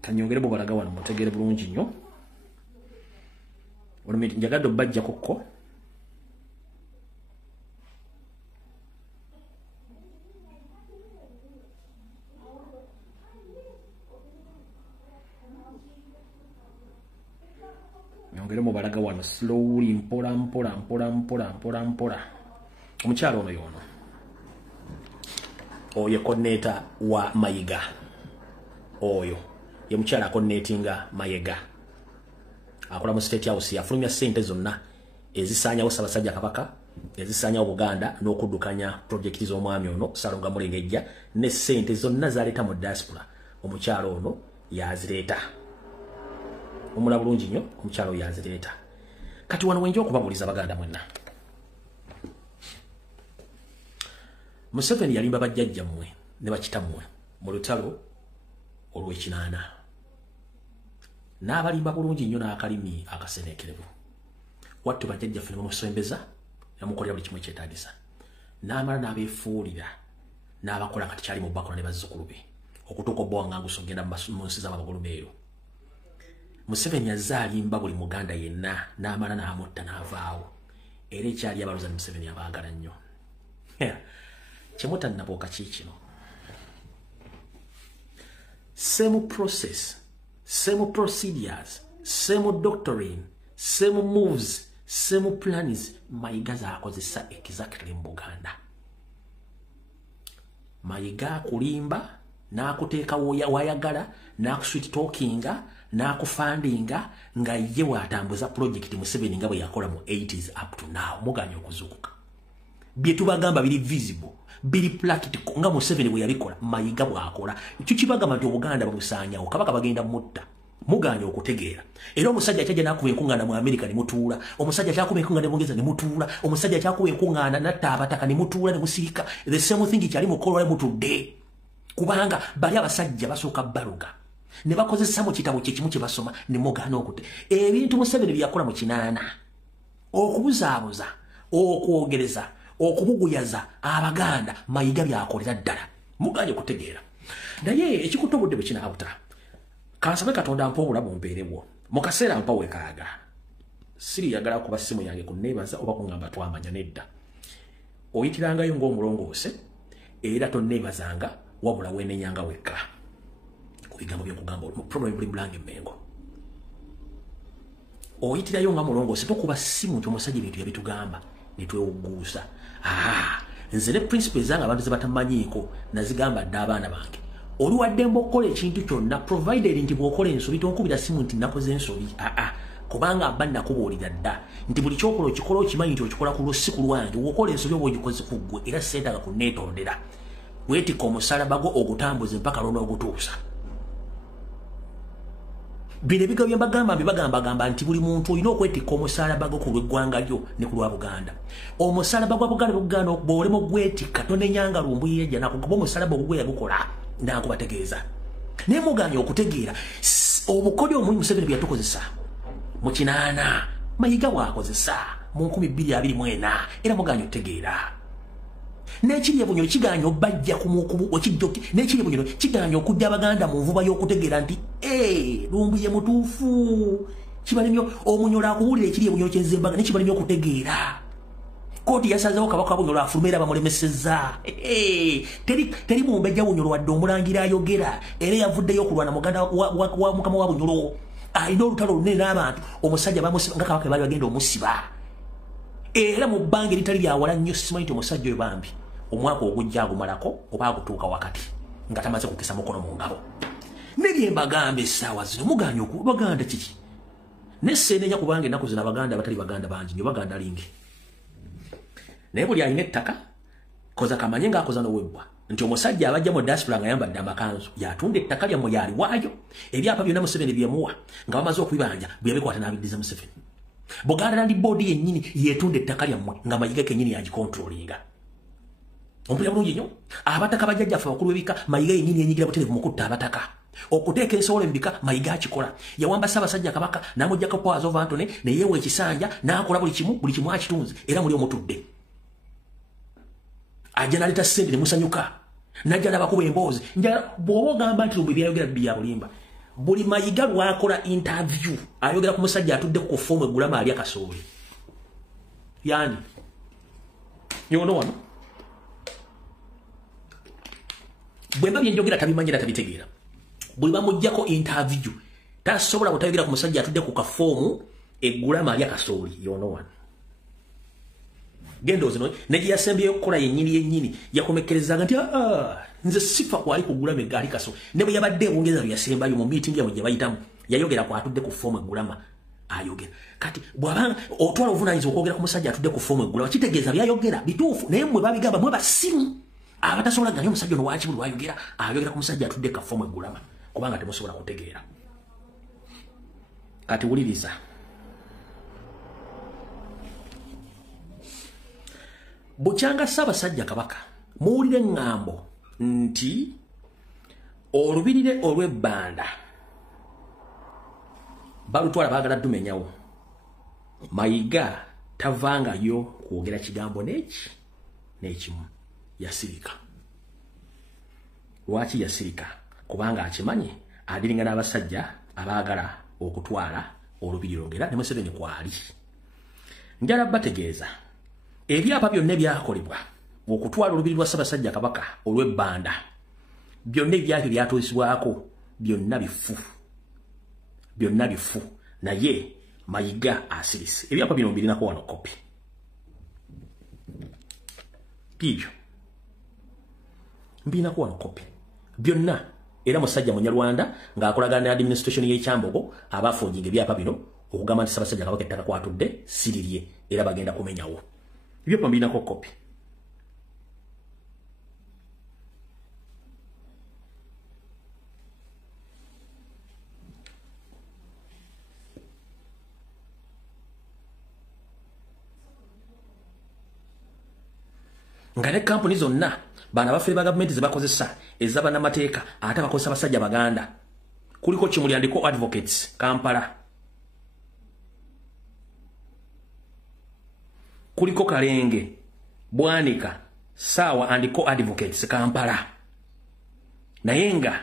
kanyongere mu balaga wano mutegere bulungi nnyo olumiti njagadde obbajja kokko nyongere mu balaga wano slowly mpola omukyalo ono yono oyo coordinator wa Mayiga oyo ye mukyala akonetinga Mayiga akola mu State House yafulumya sente zonna ezisanyawo Ssaabasajja Kabaka ezisanyawo Buganda n'okuddukanya project z'omwami ono Salonga Mulengejja ne sente zonna zaleeta mu diaspora omukyalo ono yazireeta omula bulungi nnyo omukyalo yazireeta kati wano wenja okubabuliza Baganda mwenna Museveni yalimba bajjajja mmwe ne bakitammwe mu lutalo olw'ekinaana n'abalimba bulungi nnyo n'akalimi akaseneekerevu wattu bajjajjaffe ne bamusembeza yamukolera buli kimu ekyetaagisa n'amala n'abeefuulira n'abakola kati kyali mu bakola ne bazzukulu be okutuuka obba wangangusa ogenda mu nsi z'Abagulumeeru Museveni yazze alimba buli Muganda yenna n'amala n'amutta n'avaawo era ekyali abaluza ne Museveni abaagala nnyo kyemutannabooka kiikino same process same procedures same doctrine same moves same plans Mayiga zaakozesa exactly mu Buganda Mayiga kulimba n'akuteeka wayagala n'akusweet talkinga n'akufandinga nga ye waatambuza project Museveni nga bwe yakola mu 80s up to now muganya okuzuukuka bye tubagamba biri visible biri practical nga Museveni bwe yabikola Mayiga bw'akola ekyo kibagamba nti Obuganda babusaanyawo Kabaka bagenda mutta muganya okutegeera era omusajja kyajja n'akuba enkuŋŋaana mu America ne mutuula omusajja kyakuba enkuŋŋaana mu Bungereza ne mutuula omusajja kyakuba enkuŋŋaana natta abataka ne mutuula ne musirika the same thing kyali mukolwa mutudde kubanga bali abasajja basooka baluga ne bakozesa mu kitabo kye kimu kye basoma ne mugaana okute ebintu Museveni bye yakola mu kinaana okubuzaabuza okwogereza okubuguyaza Abaganda Mayiga byakolera ddala muganye okutegeera naye ekikutobudde bwe kinaabuta kansabe Katonda mpa obulamu mpeerewo mu kaseera mpa wekaaga siri yagala kuba simu yange kunneebaza oba kuŋŋamba twamanya nedda oyitirangayo ng'omulongoose era tonneebazanga wabula weenenyanga wekka ku bigambo by'okugamba mu problem buli mulange Mmengo oyitirayo nga mulongoose tokuba simu nti omusajja ebintu yabitugamba ne twewuguusa nze ne principles zange abantu ze batamanyiiko nazigamba dda abaana bange oli waddemba okukola ekintu kyonna provided nti bw'okola ensobi tonkubira simu nti nakoze ensobi kubanga abba nakubuulira dda nti buli kyokola okikola okimanyi nti okikola ku lwosi ku lwange wokola ensobi oba ogikoze ku ggwe era sentanga kunneetondera weetika omusalaba gwo ogutambuze mpaka lona ogutuusa bino ebigo bye mbagamba mbibagambagamba nti buli muntu olina okwetikka omusalaba gwo ku lw'eggwanga lyo ne ku lwa Buganda omusalaba gwa Buganda bw'olema ogwetikka tonenyanga lumbuyiye jja nakugoba omusalaba ogwo gwe yagukola nankubategeeza naye muganya okutegeera obukodyo omuli Museveni bye yatukozesa mu kinaana Mayiga bw'akozesa mu 2024 era muganya okutegeera n'ekiri ebunyolo kiganya obajja kumukubu okijjoki n'ekiri ebunyolo kiganya okujja abaganda mu nvuba y'okutegeera nti lumbu ye mutuufu kibalemyo omunyolo akuwulira ekiri ebunyolo kyenzembaga nekibalemyo okutegeera kooti yasazeewo kabaka bunyolo afulumera bamulemesezza teri mumbejja bunyolo wadde omulangira ayogera era yavuddeyo okulwana muganda wa mukama wa bunyolo alina olutalo lunene n'abantu omusajja bamusiba nga kabaka baali bagenda omusiba era mu bbanga eritali lyawala nnyo simanyi nti omusajja oyo bambi omwaka ogujja agumalako oba agutuuka wakati nga tamaze kukisa mukono mu ngabo nebyembagamba essaawa zino muganya baganda kiki neseenenya kubanga ennaku zino abaganda batali baganda bangi nyo baganda lingi naye buli alina ettaka koza kamanye ng'akoza n'owebbwa nti omusajja abajja mu diaspora nga yambadde amakanzu yatunda ettaka lyammwe yaliwaayo ebyapa byonna Museveni byemuwa nga bamaze okubibanja byabikwata n'abiddiza Museveni Buganda Land Board yennyini yetunda ettaka lyammwe nga Mayiga kennyini yagikontrolinga ompulira bulungi nnyo abataka bajjajjaffe abakulu b'ebika Mayiga yennyini yenyigira butereevu mu kutta abataka okuteeka ensowolo embika Mayiga akikola yawamba Ssaabasajja Kabaka n'amuggyako powers of Antony ne yeewa ekisanja n'akola buli kimu akitunze era muli omutudde ajja n'aleeta ssente ne musanyuka najja n'abakuba emboozi bw'oba ogamba nti lumbu ebyayogera bya bulimba buli Mayiga lwakola interview ayogera ku musajja atudde ku foomu eggulama ali akasooli yani yono wano bwemba byenjogera tabimanyi era tabitegeera buli bamuggyako interview tasobola butayogera ku musajja atudde ku kafoomu eggulama ali akasooli yono wano gendo zino neji yasembyeyo okukola yennyini yakomekkerezanga nti nze sifa kwali kugulama eggaali kaso ne bwe yabadde ebungereza lyasembayo mu meeting yabwe gye bayitamu yayogera ku atudde ku foomu eggulama ayogera kati bw'abanga otwala obuvunaanyizibwa okwogera ku musajja atudde ku foomu eggulama kitegeeza byayogera bituufu naye mmwe babigamba mwe basimu abatasobola ganya omusajja ono waaki buli wayogera ayogera ku musajja atudde ku foomu eggulama kubanga temusobola kutegeera kati wuliriza bukyanga Ssaabasajja Kabaka muwulire ŋŋambo nti olubirire olw'ebbanda balutwala baagala dumenyawo Mayiga tavangayo kwogera kigambo n'ekimu yasirika lwaki yasirika kubanga akimanyi adiringa n'abasajja abaagala okutwala olubirire olwogera ne Museveni kwali njala bategeeza ebyapa byonna ebyakolebwa okutwala olubiri lwa Ssaabasajja Kabaka olw'ebbanda byonna ebyabyo byatuusibwako byonna bifu naye Mayiga asirise ebyapa bino mbirinako wano kopi bibyo mbinako wano kopi byonna era musajja Munyarwanda ng'akolagana ne administration y'ekyambogo abafunjinga ebyapa bino okugamba nti Ssaabasajja Kabaka ettaka kwatudde sirirye era bagenda kumenyawo ebyapa mbinako kopi nga ne kampuni zonna bana baffe ba gavumenti ze bakozesa ez'abannamateeka ate bakozesa basajja baganda kuliko Kimuli and Co Advocates Kampala kuliko Kalenge Bwanika Sawa and Co Advocates Kampala naye nga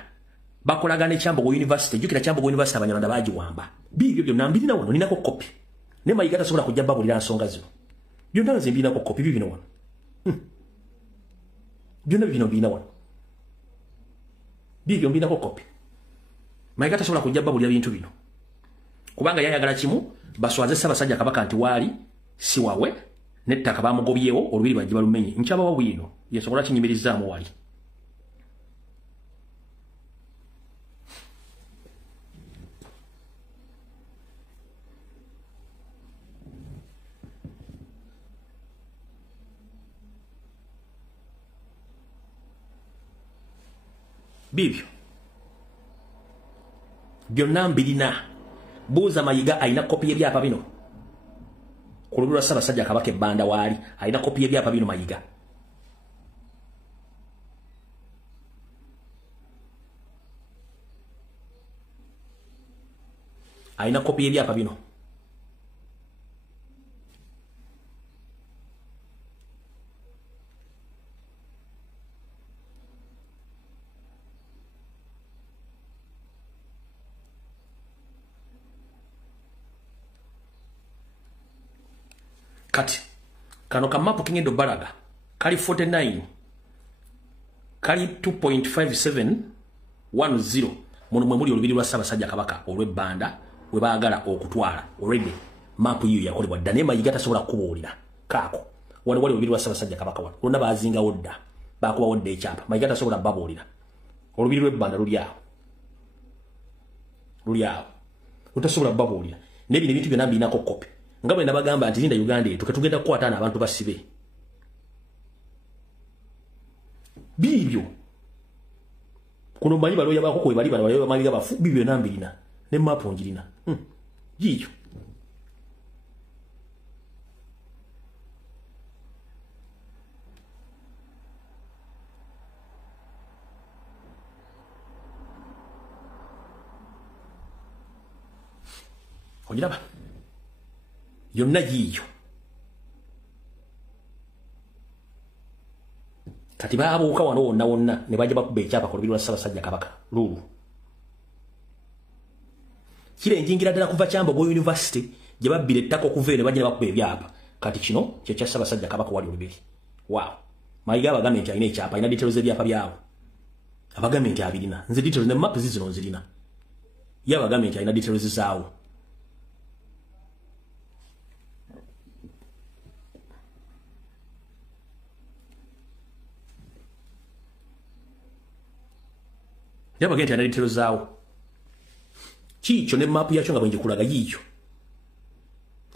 bakolagana ne Kyambogo University jukira Kyambogo University Abanyarwanda bagiwamba bibyo byonna mbirina wano ninako kopi ne Mayiga tasobola kujja babulira nsonga zino byonna nze mbinako kopi bibino wano byonna bino mbina wano bibyo mbinako kopi Mayiga tasobola kujja babulira bintu bino kubanga yayagala kimu baswaze Ssaabasajja Kabaka nti waali si wawe nettaka bamugobyewo olubiri bajje balumenye nkyabawa bwino yesobola kinyimirizaamu wali bibyo byonna mbirina buuza Mayiga alina kopi y'ebyapa bino ku lubiri lwa Ssaabasajja Kabaka ebbanda waali alina kopi y'ebyapa bino Mayiga alina kopi y'ebyapa bino kati kano kamapu kingendo balaga kali 49 kali 2.5710 muno mwe muli olubiri lwa Ssaabasajja Kabaka olw'ebbanda we baagala okutwala already mapu yiyo yakolebwa dda naye Mayiga tasobola kubuulira kaako wali olubiri lwa Ssaabasajja Kabaka wano lwonna baazingawo dda baakubawo dda ekyapa Mayiga tasobola babuulira olubiri lw'ebbanda luli awo utasobola babuulira n'ebino ebintu byonna birinako kopi nga bwe nabagamba nti linda Uganda etu ketugenda kukwataana abantu basibe bibyo kuno manyi baloya bako kwe bali baloya Mayiga bafu bibyo nambirina ne mapu njirina yiyo ojiraba yonna yiyo kati baabuuka wano wonna ne bajja bakuba ekyapa ku lubiri lwa Ssaabasajja Kabaka lulu kire njingira ddala kuva Kyambogo University gye babbira ettaka okuva ne bajja ne bakuba ebyapa kati kino kye kya Ssaabasajja Kabaka wali olubiri waaw Mayiga abagambye nti alina ekyapa alina details ebyapa byawo abagambye nti abirina nze details ne map zino nzirina ye abagambye nti alina details zaawo yaba genti analitero zaawo kicho ne mapu yakyo nga bwenje kulaga yiyo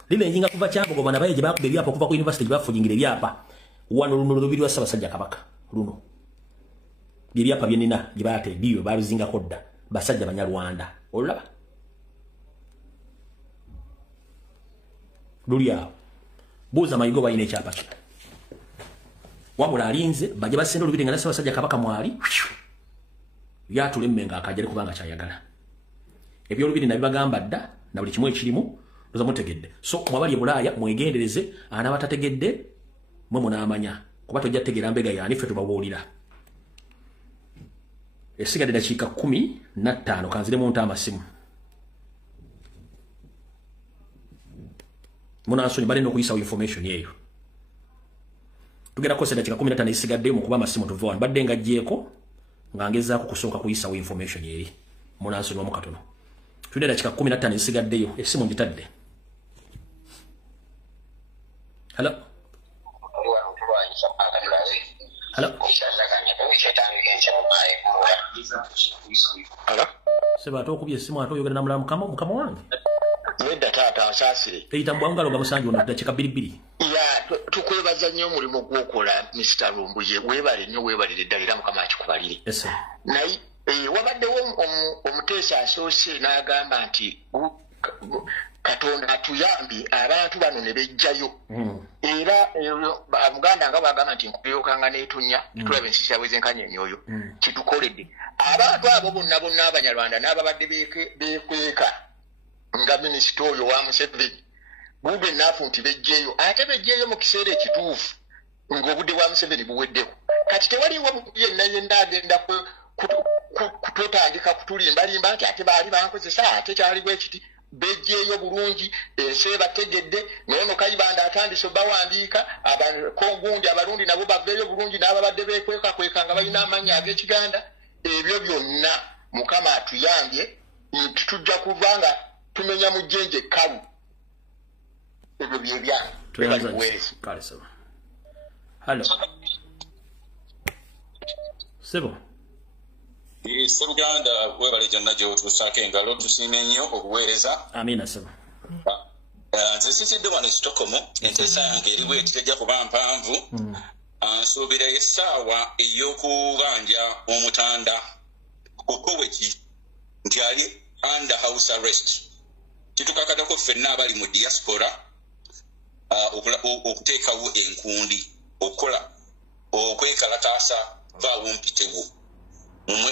lile njinga kuva Kyambogo bana baye bakuba ebyapa kuva ku university bafujingira ebyapa wano luno lubiri lwa Ssaabasajja Kabaka luno ebyapa byenina gibate biyo babizinga kodda basajja Banyarwanda olaba lulia buza Mayiga bayine ekyapa kino wabula alinze baje basendo lubiri nga Ssaabasajja Kabaka mwali yatule mmenga akajale kubanga kyayagala ebyo lubiri nabibagamba dda na buli kimwe ekirimu loza mutegedde so mwabali Bulaaya mwegendereze ana batategedde mwe munaamanya kuba tojja tegera mbega yani ffe tubabuulira esigadde dakiika 15 kanzire mu nta amasimu munansoni bali n'okuyisawo information yeeyo tugenda kukosa dakiika 15 esigadde mu kuba amasimu tuva wano badde ngajjeeko ngangezaako kusooka kuyisawo information eri munansoni wamu katono tudde dakiika 15 esigaddeyo esimu ngitadde hello seba atokubye esimu ate oyogera namulala mukama wange nedda taata asaasire eyitambwangalo nga musanji ono dakiika 2 tukwebaza nnyo omulimu gw'okola Mr. Lumbuye weebale nnyo weebalire ddala era Mukama akikubalire naye wabaddewo omuteesa asoose n'agamba nti Katonda atuyambye abantu bano ne bejjayo era Buganda nga bagamba nti nkubyokanga n'etunya tulaba ensisi yawezenkanya emyoyo kitukoledde abantu abo bonna Abanyarwanda n'ababadde beekweka nga minisita oyo wa Museveni bube naafu nti bejjeeyo ate bejjeeyo mu kiseera ekituufu ng'obudde bwa Museveni buweddeko kati tewaliwo yenna agenda kututandika kutulimbalimba nti ate baali bankozesa ate kyali bwe kiti bejjeeyo bulungi ensi ebategedde nono Kayibanda atandise bawandiika kongundi abalundi nabo baveeyo bulungi n'ababadde beekwekakweka nga balina amannya ag'Ekiganda ebyo byonna Mukama atuyambye nti tujja kuva nga tumenya mujjenje kalu ebyo byebyange Hello. Sebo. Uganda webale jonna gyotuusaako engalo tusiime nnyo obuweereza. Amina sebo. Nze sisidde wano e Stockholm enteesa yange eriwo etitejja kuba mpanvu. Nsuubira essaawa ey'okubanja omutanda okoweki nti ali under house arrest. Kitukakatako ffenna abali mu diaspora okuteekawo enkundi okukola okwekalataasa vaawo mpitewo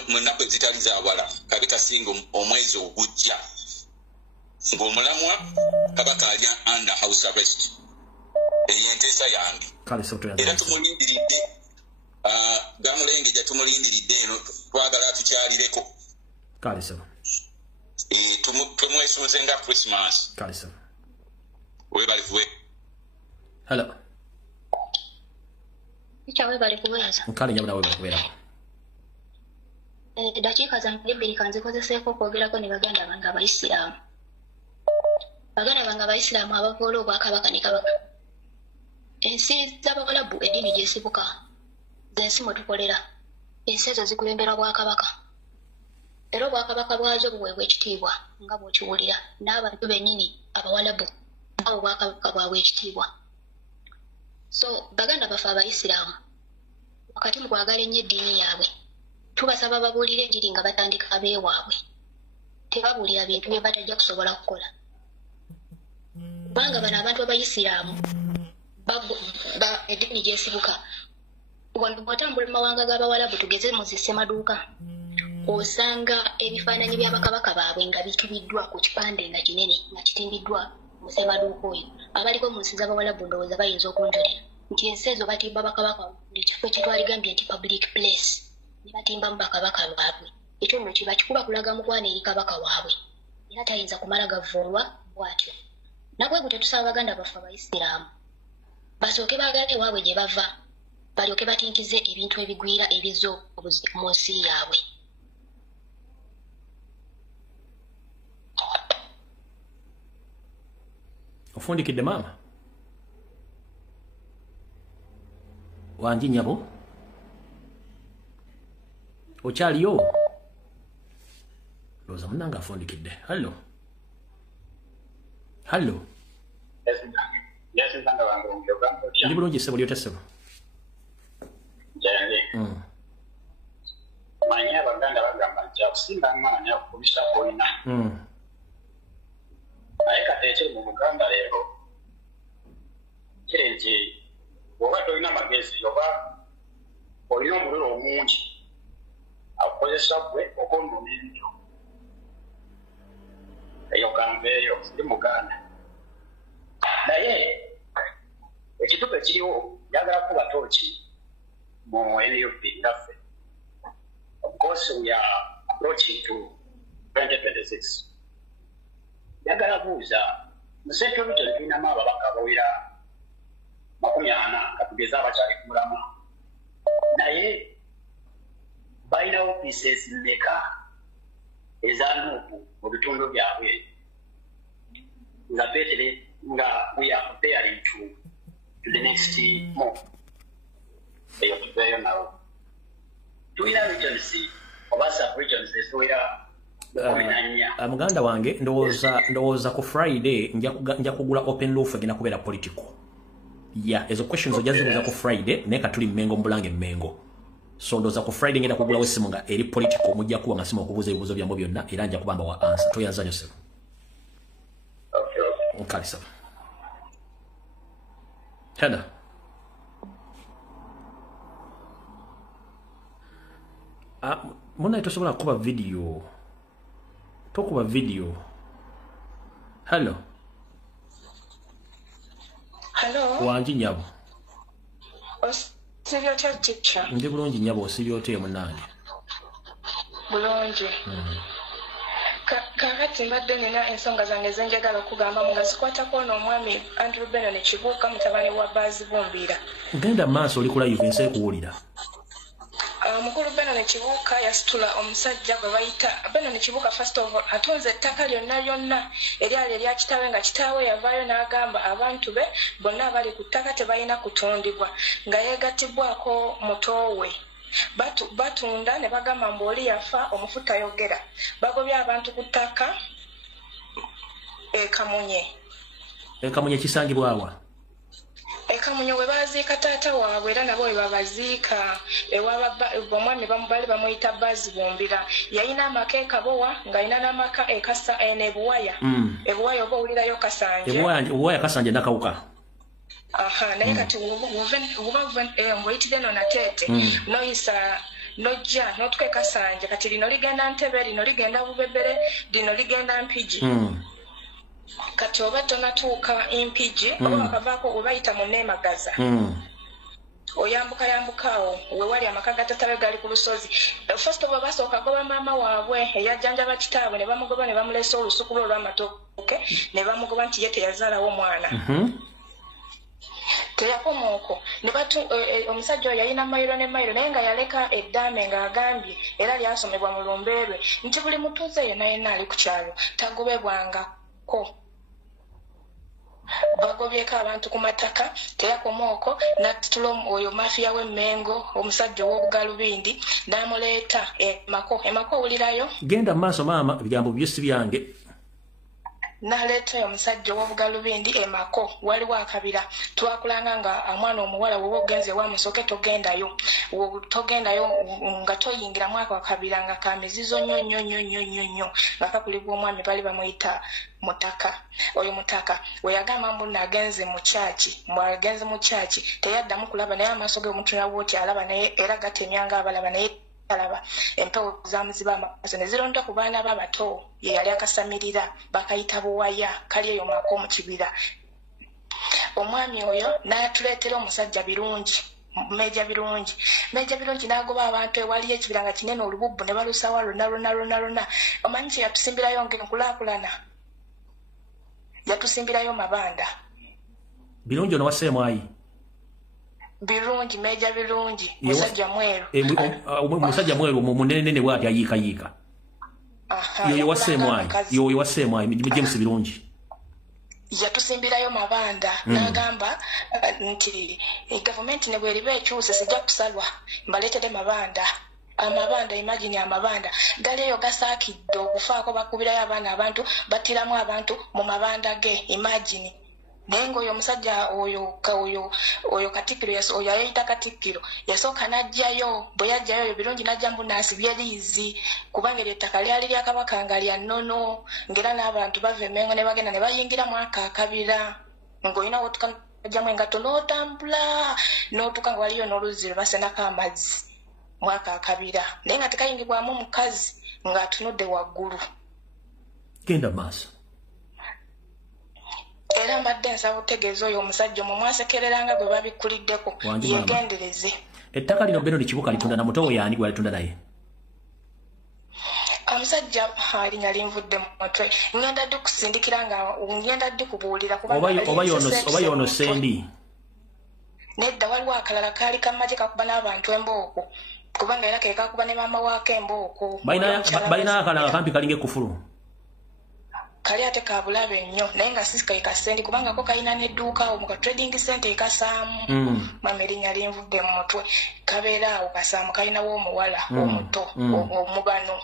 mu nnaku ezitali zaawala kabe kasinga omwezi ogujja ng'omulamwa Kabaka ali under house arrest. Eyo enteesa yange era tumulindiridde Gamulenge gye tumulindiridde eno twagala tukyalireko tumwesunze nga Christmas webalifuwe. Hello. Ichawe bali kuweza. Nkali nyabula wewe kubera. Dakika zange bbiri kanzikozeseeko okwogerako ne baganda bange abaisiraamu. Baganda bange abaisiraamu abavoola obwakabaka ne kabaka. Ensi z'Abawalabu eddiini gyesibuka. Z'ensi mwe tukolera. Ensi ezo zikulembera bwakabaka. Era obwakabaka bwazo buweebwa ekitiibwa nga bw'okiwulira. N'abantu bennyini Abawalabu nabo obwakabaka bwabwe ekitiibwa. So baganda bafe abaisiraamu wakati mu kwagala ennyo eddiini yaabwe tubasaba babuulire enjiri nga batandika abeewaabwe tebabuulira bintu bye batajja kusobola kukola kubanga bano abantu abaisiraamu eddiini gyesibuka wano bw'otambula mu mawanga g'Abawalabu tugeze mu zisemaduuka osanga ebifaananyi by'abakabaka baabwe nga bitubiddwa ku kipande nga kinene nga kitimbiddwa mu ssemaduuka oyo abaliko mu nsi z'Abawalabu ndowooza bayinza okunjulira nti ensi ezo batimba bakabaka buli kifo kyetwaligambye nti public place ne batimbamu bakabaka baabwe ekyo nno kiba kikuba kulaga mukwana eri kabaka waabwe era tayinza kumala gavuulwa bw'atyo nabwe gwe tetusaba baganda baffe abaisiraamu basooke baagale ewaabwe gye bava balyoke batinkize ebintu ebigwira ebizza mu nsi yaabwe. Ofundikidde maama wangi nyabo okyaliyo looza munnanga afundikidde. Hallo ndi bulungi ssebo lyota ssebo manyi abaganda bagamba nti akusinga amaanyi akukubisa boolina naye kateekere mu Buganda leero kiri nti bw'oba tolina magezi oba olina omuliro omungi akukozesa gwe okondoma ebintu eyo kanveeyo ndi Muganda naye ekitupa ekiriwo njagala kuba tooki mu NUP ngaffe. Of course we are approaching to 2026. Njagala buuza mu Central Region tulinamu ababaka abawera 40 katugeza abakyali ku mulama naye balina offices mmeka ez'anuupu mu bitundu byabwe nga betere nga we are preparing to the next month eyo tubeeyo nawo tulina regions oba sub-regions eziwera muganda wange ndowooza ku Friday nja kugula open roof egenda kubeera political ezo questions ojja zibuuza ku Friday naye katuli Mmengo Mbulange Mmengo so ndowooza ku Friday ngenda kugulawo essimu nga eri political mujja kuba nga simu okubuuza ebibuuzo byammwe byonna era nja kubamba wa answer toyanza nyo ssebo nkali saba Heda munaye tosobola kuba video tokuba video. Hello wangi nyabo osibye otya teacher? Ndi bulungi nyabo osibye otya munnange? Bulungi. Kakati mbadde nina ensonga zange zenjagala okugamba nga zikwatako n'omwami Andrew Bennett Kibuuka mutabani wa Baazi Bumbira. Genda maaso oli ku live ensi ekuwulira. Mukulu Bennett Kibuuka yasitula omusajja gwe bayita Bennett Kibuuka first of all atunze ettaka lyonna eryali erya kitaawe nga kitaawe yavaayo n'agamba abantu be bonna abali ku ttaka tebalina kutundibwa nga yeegattibwako muto we. Batunda ne bagamba mbu oli yafa omufu tayogera. Bagobye abantu ku ttaka Kamunye. Kamunye kisangibwa wa? Kamunye we baziika taata waabwe era nabo we babaziika omwami bali bamuyita Baazi Bumbira. Yalina amaka ekabowa ng'alina n'amaka ekasa n'ebuwaya. Ebuwaya oba owulirayo Kasanje. Ebuwaya Kasanje nakawuka. Naye kati ng'oyitire no Nateete noyisa nojja n'otwe Kasanje kati lino ligenda Ntebe lino ligenda Bubebere lino ligenda Mpigi. Kati oba tonatuuka Impigi oba wakavaako obayita mu Neemagaza oyambukaawo we wali amaka ga taata be gali ku lusozi. First of all basooka goba maama waabwe eyajjanjaba kitaabwe ne bamugoba ne bamulesa olusuku lwe olw'amatooke ne bamugoba nti ye teyazaalawo mwana. teyakomaoko ne batu omusajja oyo yalina mayiro ne mayiro naye nga yaleka eddaame ng'agambye era lyasomebwa mu lumbeerwe nti buli mutuuze yonna yenna ali ku kyalo tagobebwangako bagobyeko abantu ku mataka teyakomaoko natula oyo mafiya w'emmengo omusajja ow'obugalubindi n'amuleeta emako owulirayo genda mu maaso maama ebigambo byosi byange n'aleeta omusajja ow'obugalubindi emako waliwo akabira twakulanga nga omwana omuwala woba ogenze wamusooke togendayo nga toyingiramu ako akabira nga kamizizo nnyo nga kakulibwa omwami bali bamuyita mutaka oyo mutaka we yagamba mbunna agenze mu kyaki teyaddamu kulaba naye amaaso ge omutuna bwoti alaba naye era gatemyanga abalaba naye alaba empewo zamuziba amaaso ne zironda ku baana b'abato ye yali akasamirira bakayita buwaya kali eyo mako mu kibira omwami oyo n'atuleetera omusajja birungi meja birungi n'agoba abantu ewaliyo ekibira nga kinene olububbu ne balusawa lonna omanyi kye yatusimbirayo ng'enkulaakulana yatusimbirayo mabanda birungi ono wasseemu ayi birungi meja birungi musajja mweru musajja mweru munene bwati ayiikayiika yoyo wasseemu ayi James birungi yatusimbirayo mabanda n'agamba nti gavumenti ne bweriba ekyuse sijja kusalwa mbaleetere amabanda imagine amabanda gali eyo gasaakidde okufaako bakubirayo abaana abantu battiramu abantu mu mabanda ge imagine naye ng'oyo omusajja oyo katikkiro oyo ayeyita katikkiro yasooka n'ajjayo bwe yajjayo oyo birungi n'ajja mbu n'asibye liizi kubanga eryo ettaka lyali lya kabaka nga lya nnono ng'era n'abantu bava Emmengo ne bagenda ne bayingira mu ako akabira ng'olina wotukajjamu engatto n'otambula n'otuka nga waliyo n'oluzzi lwe basenako amazzi mu ako akabira naye nga tekayingibwamu mukazi ng'atunudde waggulu genda maaso era mbadde nsaba otegeeza oyo omusajja omwo mwasekereranga gwe babikuliddeko yegendereze ettaka lino Beno Kibuka litunda na muto yaani gwe alitunda naye omusajja alinya linvudde mu mutwe ngenda ddi kusindikira nga ngenda ddi kubuulira oba yono sendi nedda waliwo akalala kaali kamagye kakuba n'abantu embooko kubanga era ke kakuba ne maama waako embooko balina akalala kampi kalinga ekufulu kali ate kabulabe nnyo naye nga sisi kaika sendi kubanga ko kalina n'edduuka awo mu ka trading center ekasaamu mama erinnya linvudde mu mutwe kabeera awo kasaamu kalinawo omuwala omuto omubano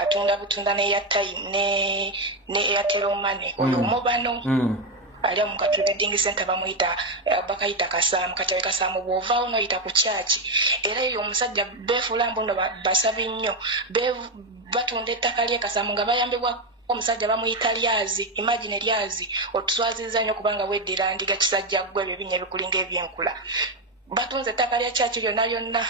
atunda butunda ne airtime ne Airtel Money oyo omubano ali mu ka trading center bakayita kasaamu katyawe kasaamu bw'ovaawo n'oyita ku kyaki era eyo omusajja beefuula mbuno basabi nnyo batunda ettaka ly'ekasaamu nga bayambibwa omusajja bamuyita lyazi imagine lyazi otuswaziza nnyo kubanga weddira ndiga kisajja ggwe ebibinya ebikulinga ebyenkula batunze ettaka lya kyaki lyonna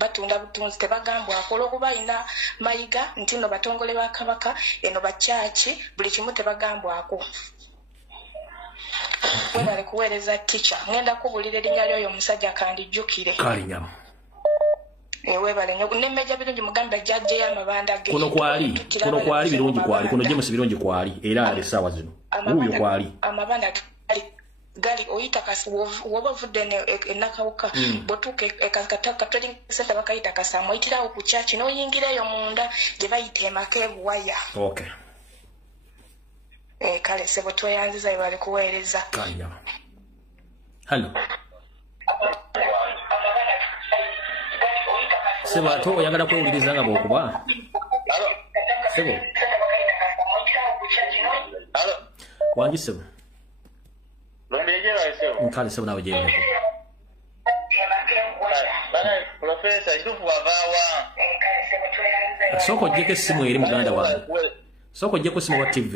batunda butunzi tebagambwako olwokuba alina mayiga nti nno batongole ba kabaka eno bakyaki buli kimu tebagambwako webale kuweereza tica ngenda kubuulira erinnya lyoyo omusajja kandijjukire kalinyama webale nnyo nemmeja birungi mugambe jjajjeyo amabanda ge kuno kwali birungi kwali kuno James birungi kwali era ali essaawa zino wuuyo kwali amabanda gali oyita kasi woba ovudde enakawuka bwotuuka katrading center bakayita kasaamu oyitirawo ku kyaki n'oyingira eyo munda gye bayita emaka ebuwaya kale sebo tweyanziza bwe bali kuweereza hallo sebo ate oyagala kwewuliriza nga bw'okuba sebo wangi sebo nkale sebo nawe gyereko sooka oggyeko essimu eri muganda wange sooka oggyeko essimu wa tv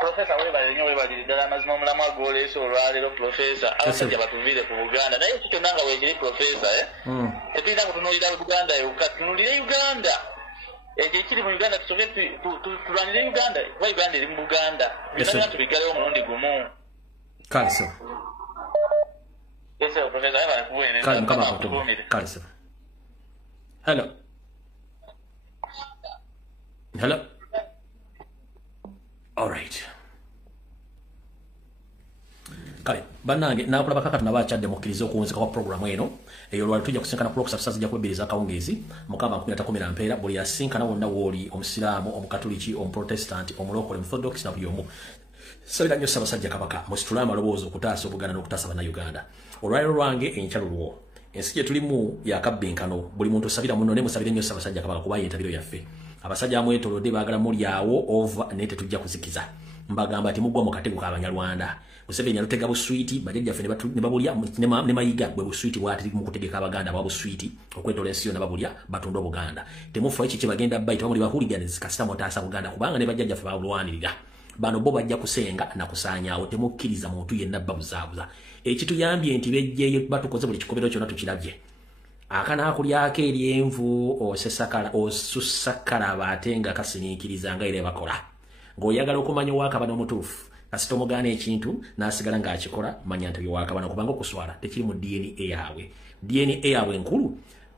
Profesa webale nnyo webalire ddala amazima omulamu ag'oleese olwaleero profesa abasajja batuviire ku Buganda naye si kyonna nga weekiri profesa tetulina kutunuulira Buganda yokka tutunuulire Uganda ekyo ekiri mu Uganda tusoke tulwanire Uganda kuba Uganda eri mu Buganda byonna byonna tubigalewo omulundi gumu kale profesa webale kuweereza kale hello Hello. All right. Kale banange nakulaba kakati nabachadde mukkiriza okuwunzika kwa programu eno eyo lwali tujja kusinkana ku Lwokusatu zijja kwebiriza akawungezi mukama 13 mpeera buli yasinkana wonna wooli omusiraamu omukatoliki omuprotestant omulokole Orthodox na buli omu sabira nnyo Ssaabasajja Kabaka musitule amaloboozi okutaasa Obuganda n'okutaasa Bannayuganda olwaliro lwange enkyalulwo ensi gye tulimu yakabbinkano buli muntu osabira muno ne musabire nnyo Ssaabasajja Kabaka kuba yentabiro yaffe abasajja amwetolodde baagala mulyawo over naye tetujja kuzikiza mbagamba ati mugwa mu katego k'Abanyarwanda Museveni alutega buswiti bajjaffe ne babulya ne mayiga bwe buswiti bwatiri mu kutegeka Abaganda bwa buswiti okwetola ensi yonna babulya batunda Obuganda temufa ekyo kye bagenda bayita bamuli bahooligans kasita motaasa Buganda kubanga ne bajjaffe balwanirira bano bo bajja kusenga na kusaanyaawo temukkiriza muntu yenna babuzaabuza ekituyambye nti bejjeeyo batukoze buli kikobero kyonna tukirabye akanaakulyako eryenvu osusakala abaate kasiniikiriza nga era bakola ng'oyagala okumanya owakabano omutuufu kasita omugaana ekintu n'asigala ng'akikola manya nti owakabano kubanga okuswala tekiri mu DNA yaabwe DNA yaabwe enkulu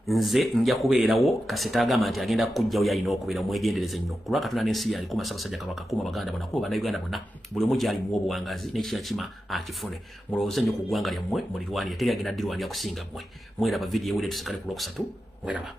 nze nja kubeerawo kasita agamba nti agenda kujjawo yalina okubeera omwegendereze nnyo kulwa Katonda n'ensi yali kuma Ssaabasajja Kabaka kuma Baganda bonna kuma Bannayuganda bonna buli omu gyali muwa obuwangazi n'ekiyakima akifune mulowooze nnyo ku ggwanga lyammwe mulirwanire teri agenda ddirwanira kusinga mmwe mweraba vidiyo ewere tusikale ku Lwokusatu mweraba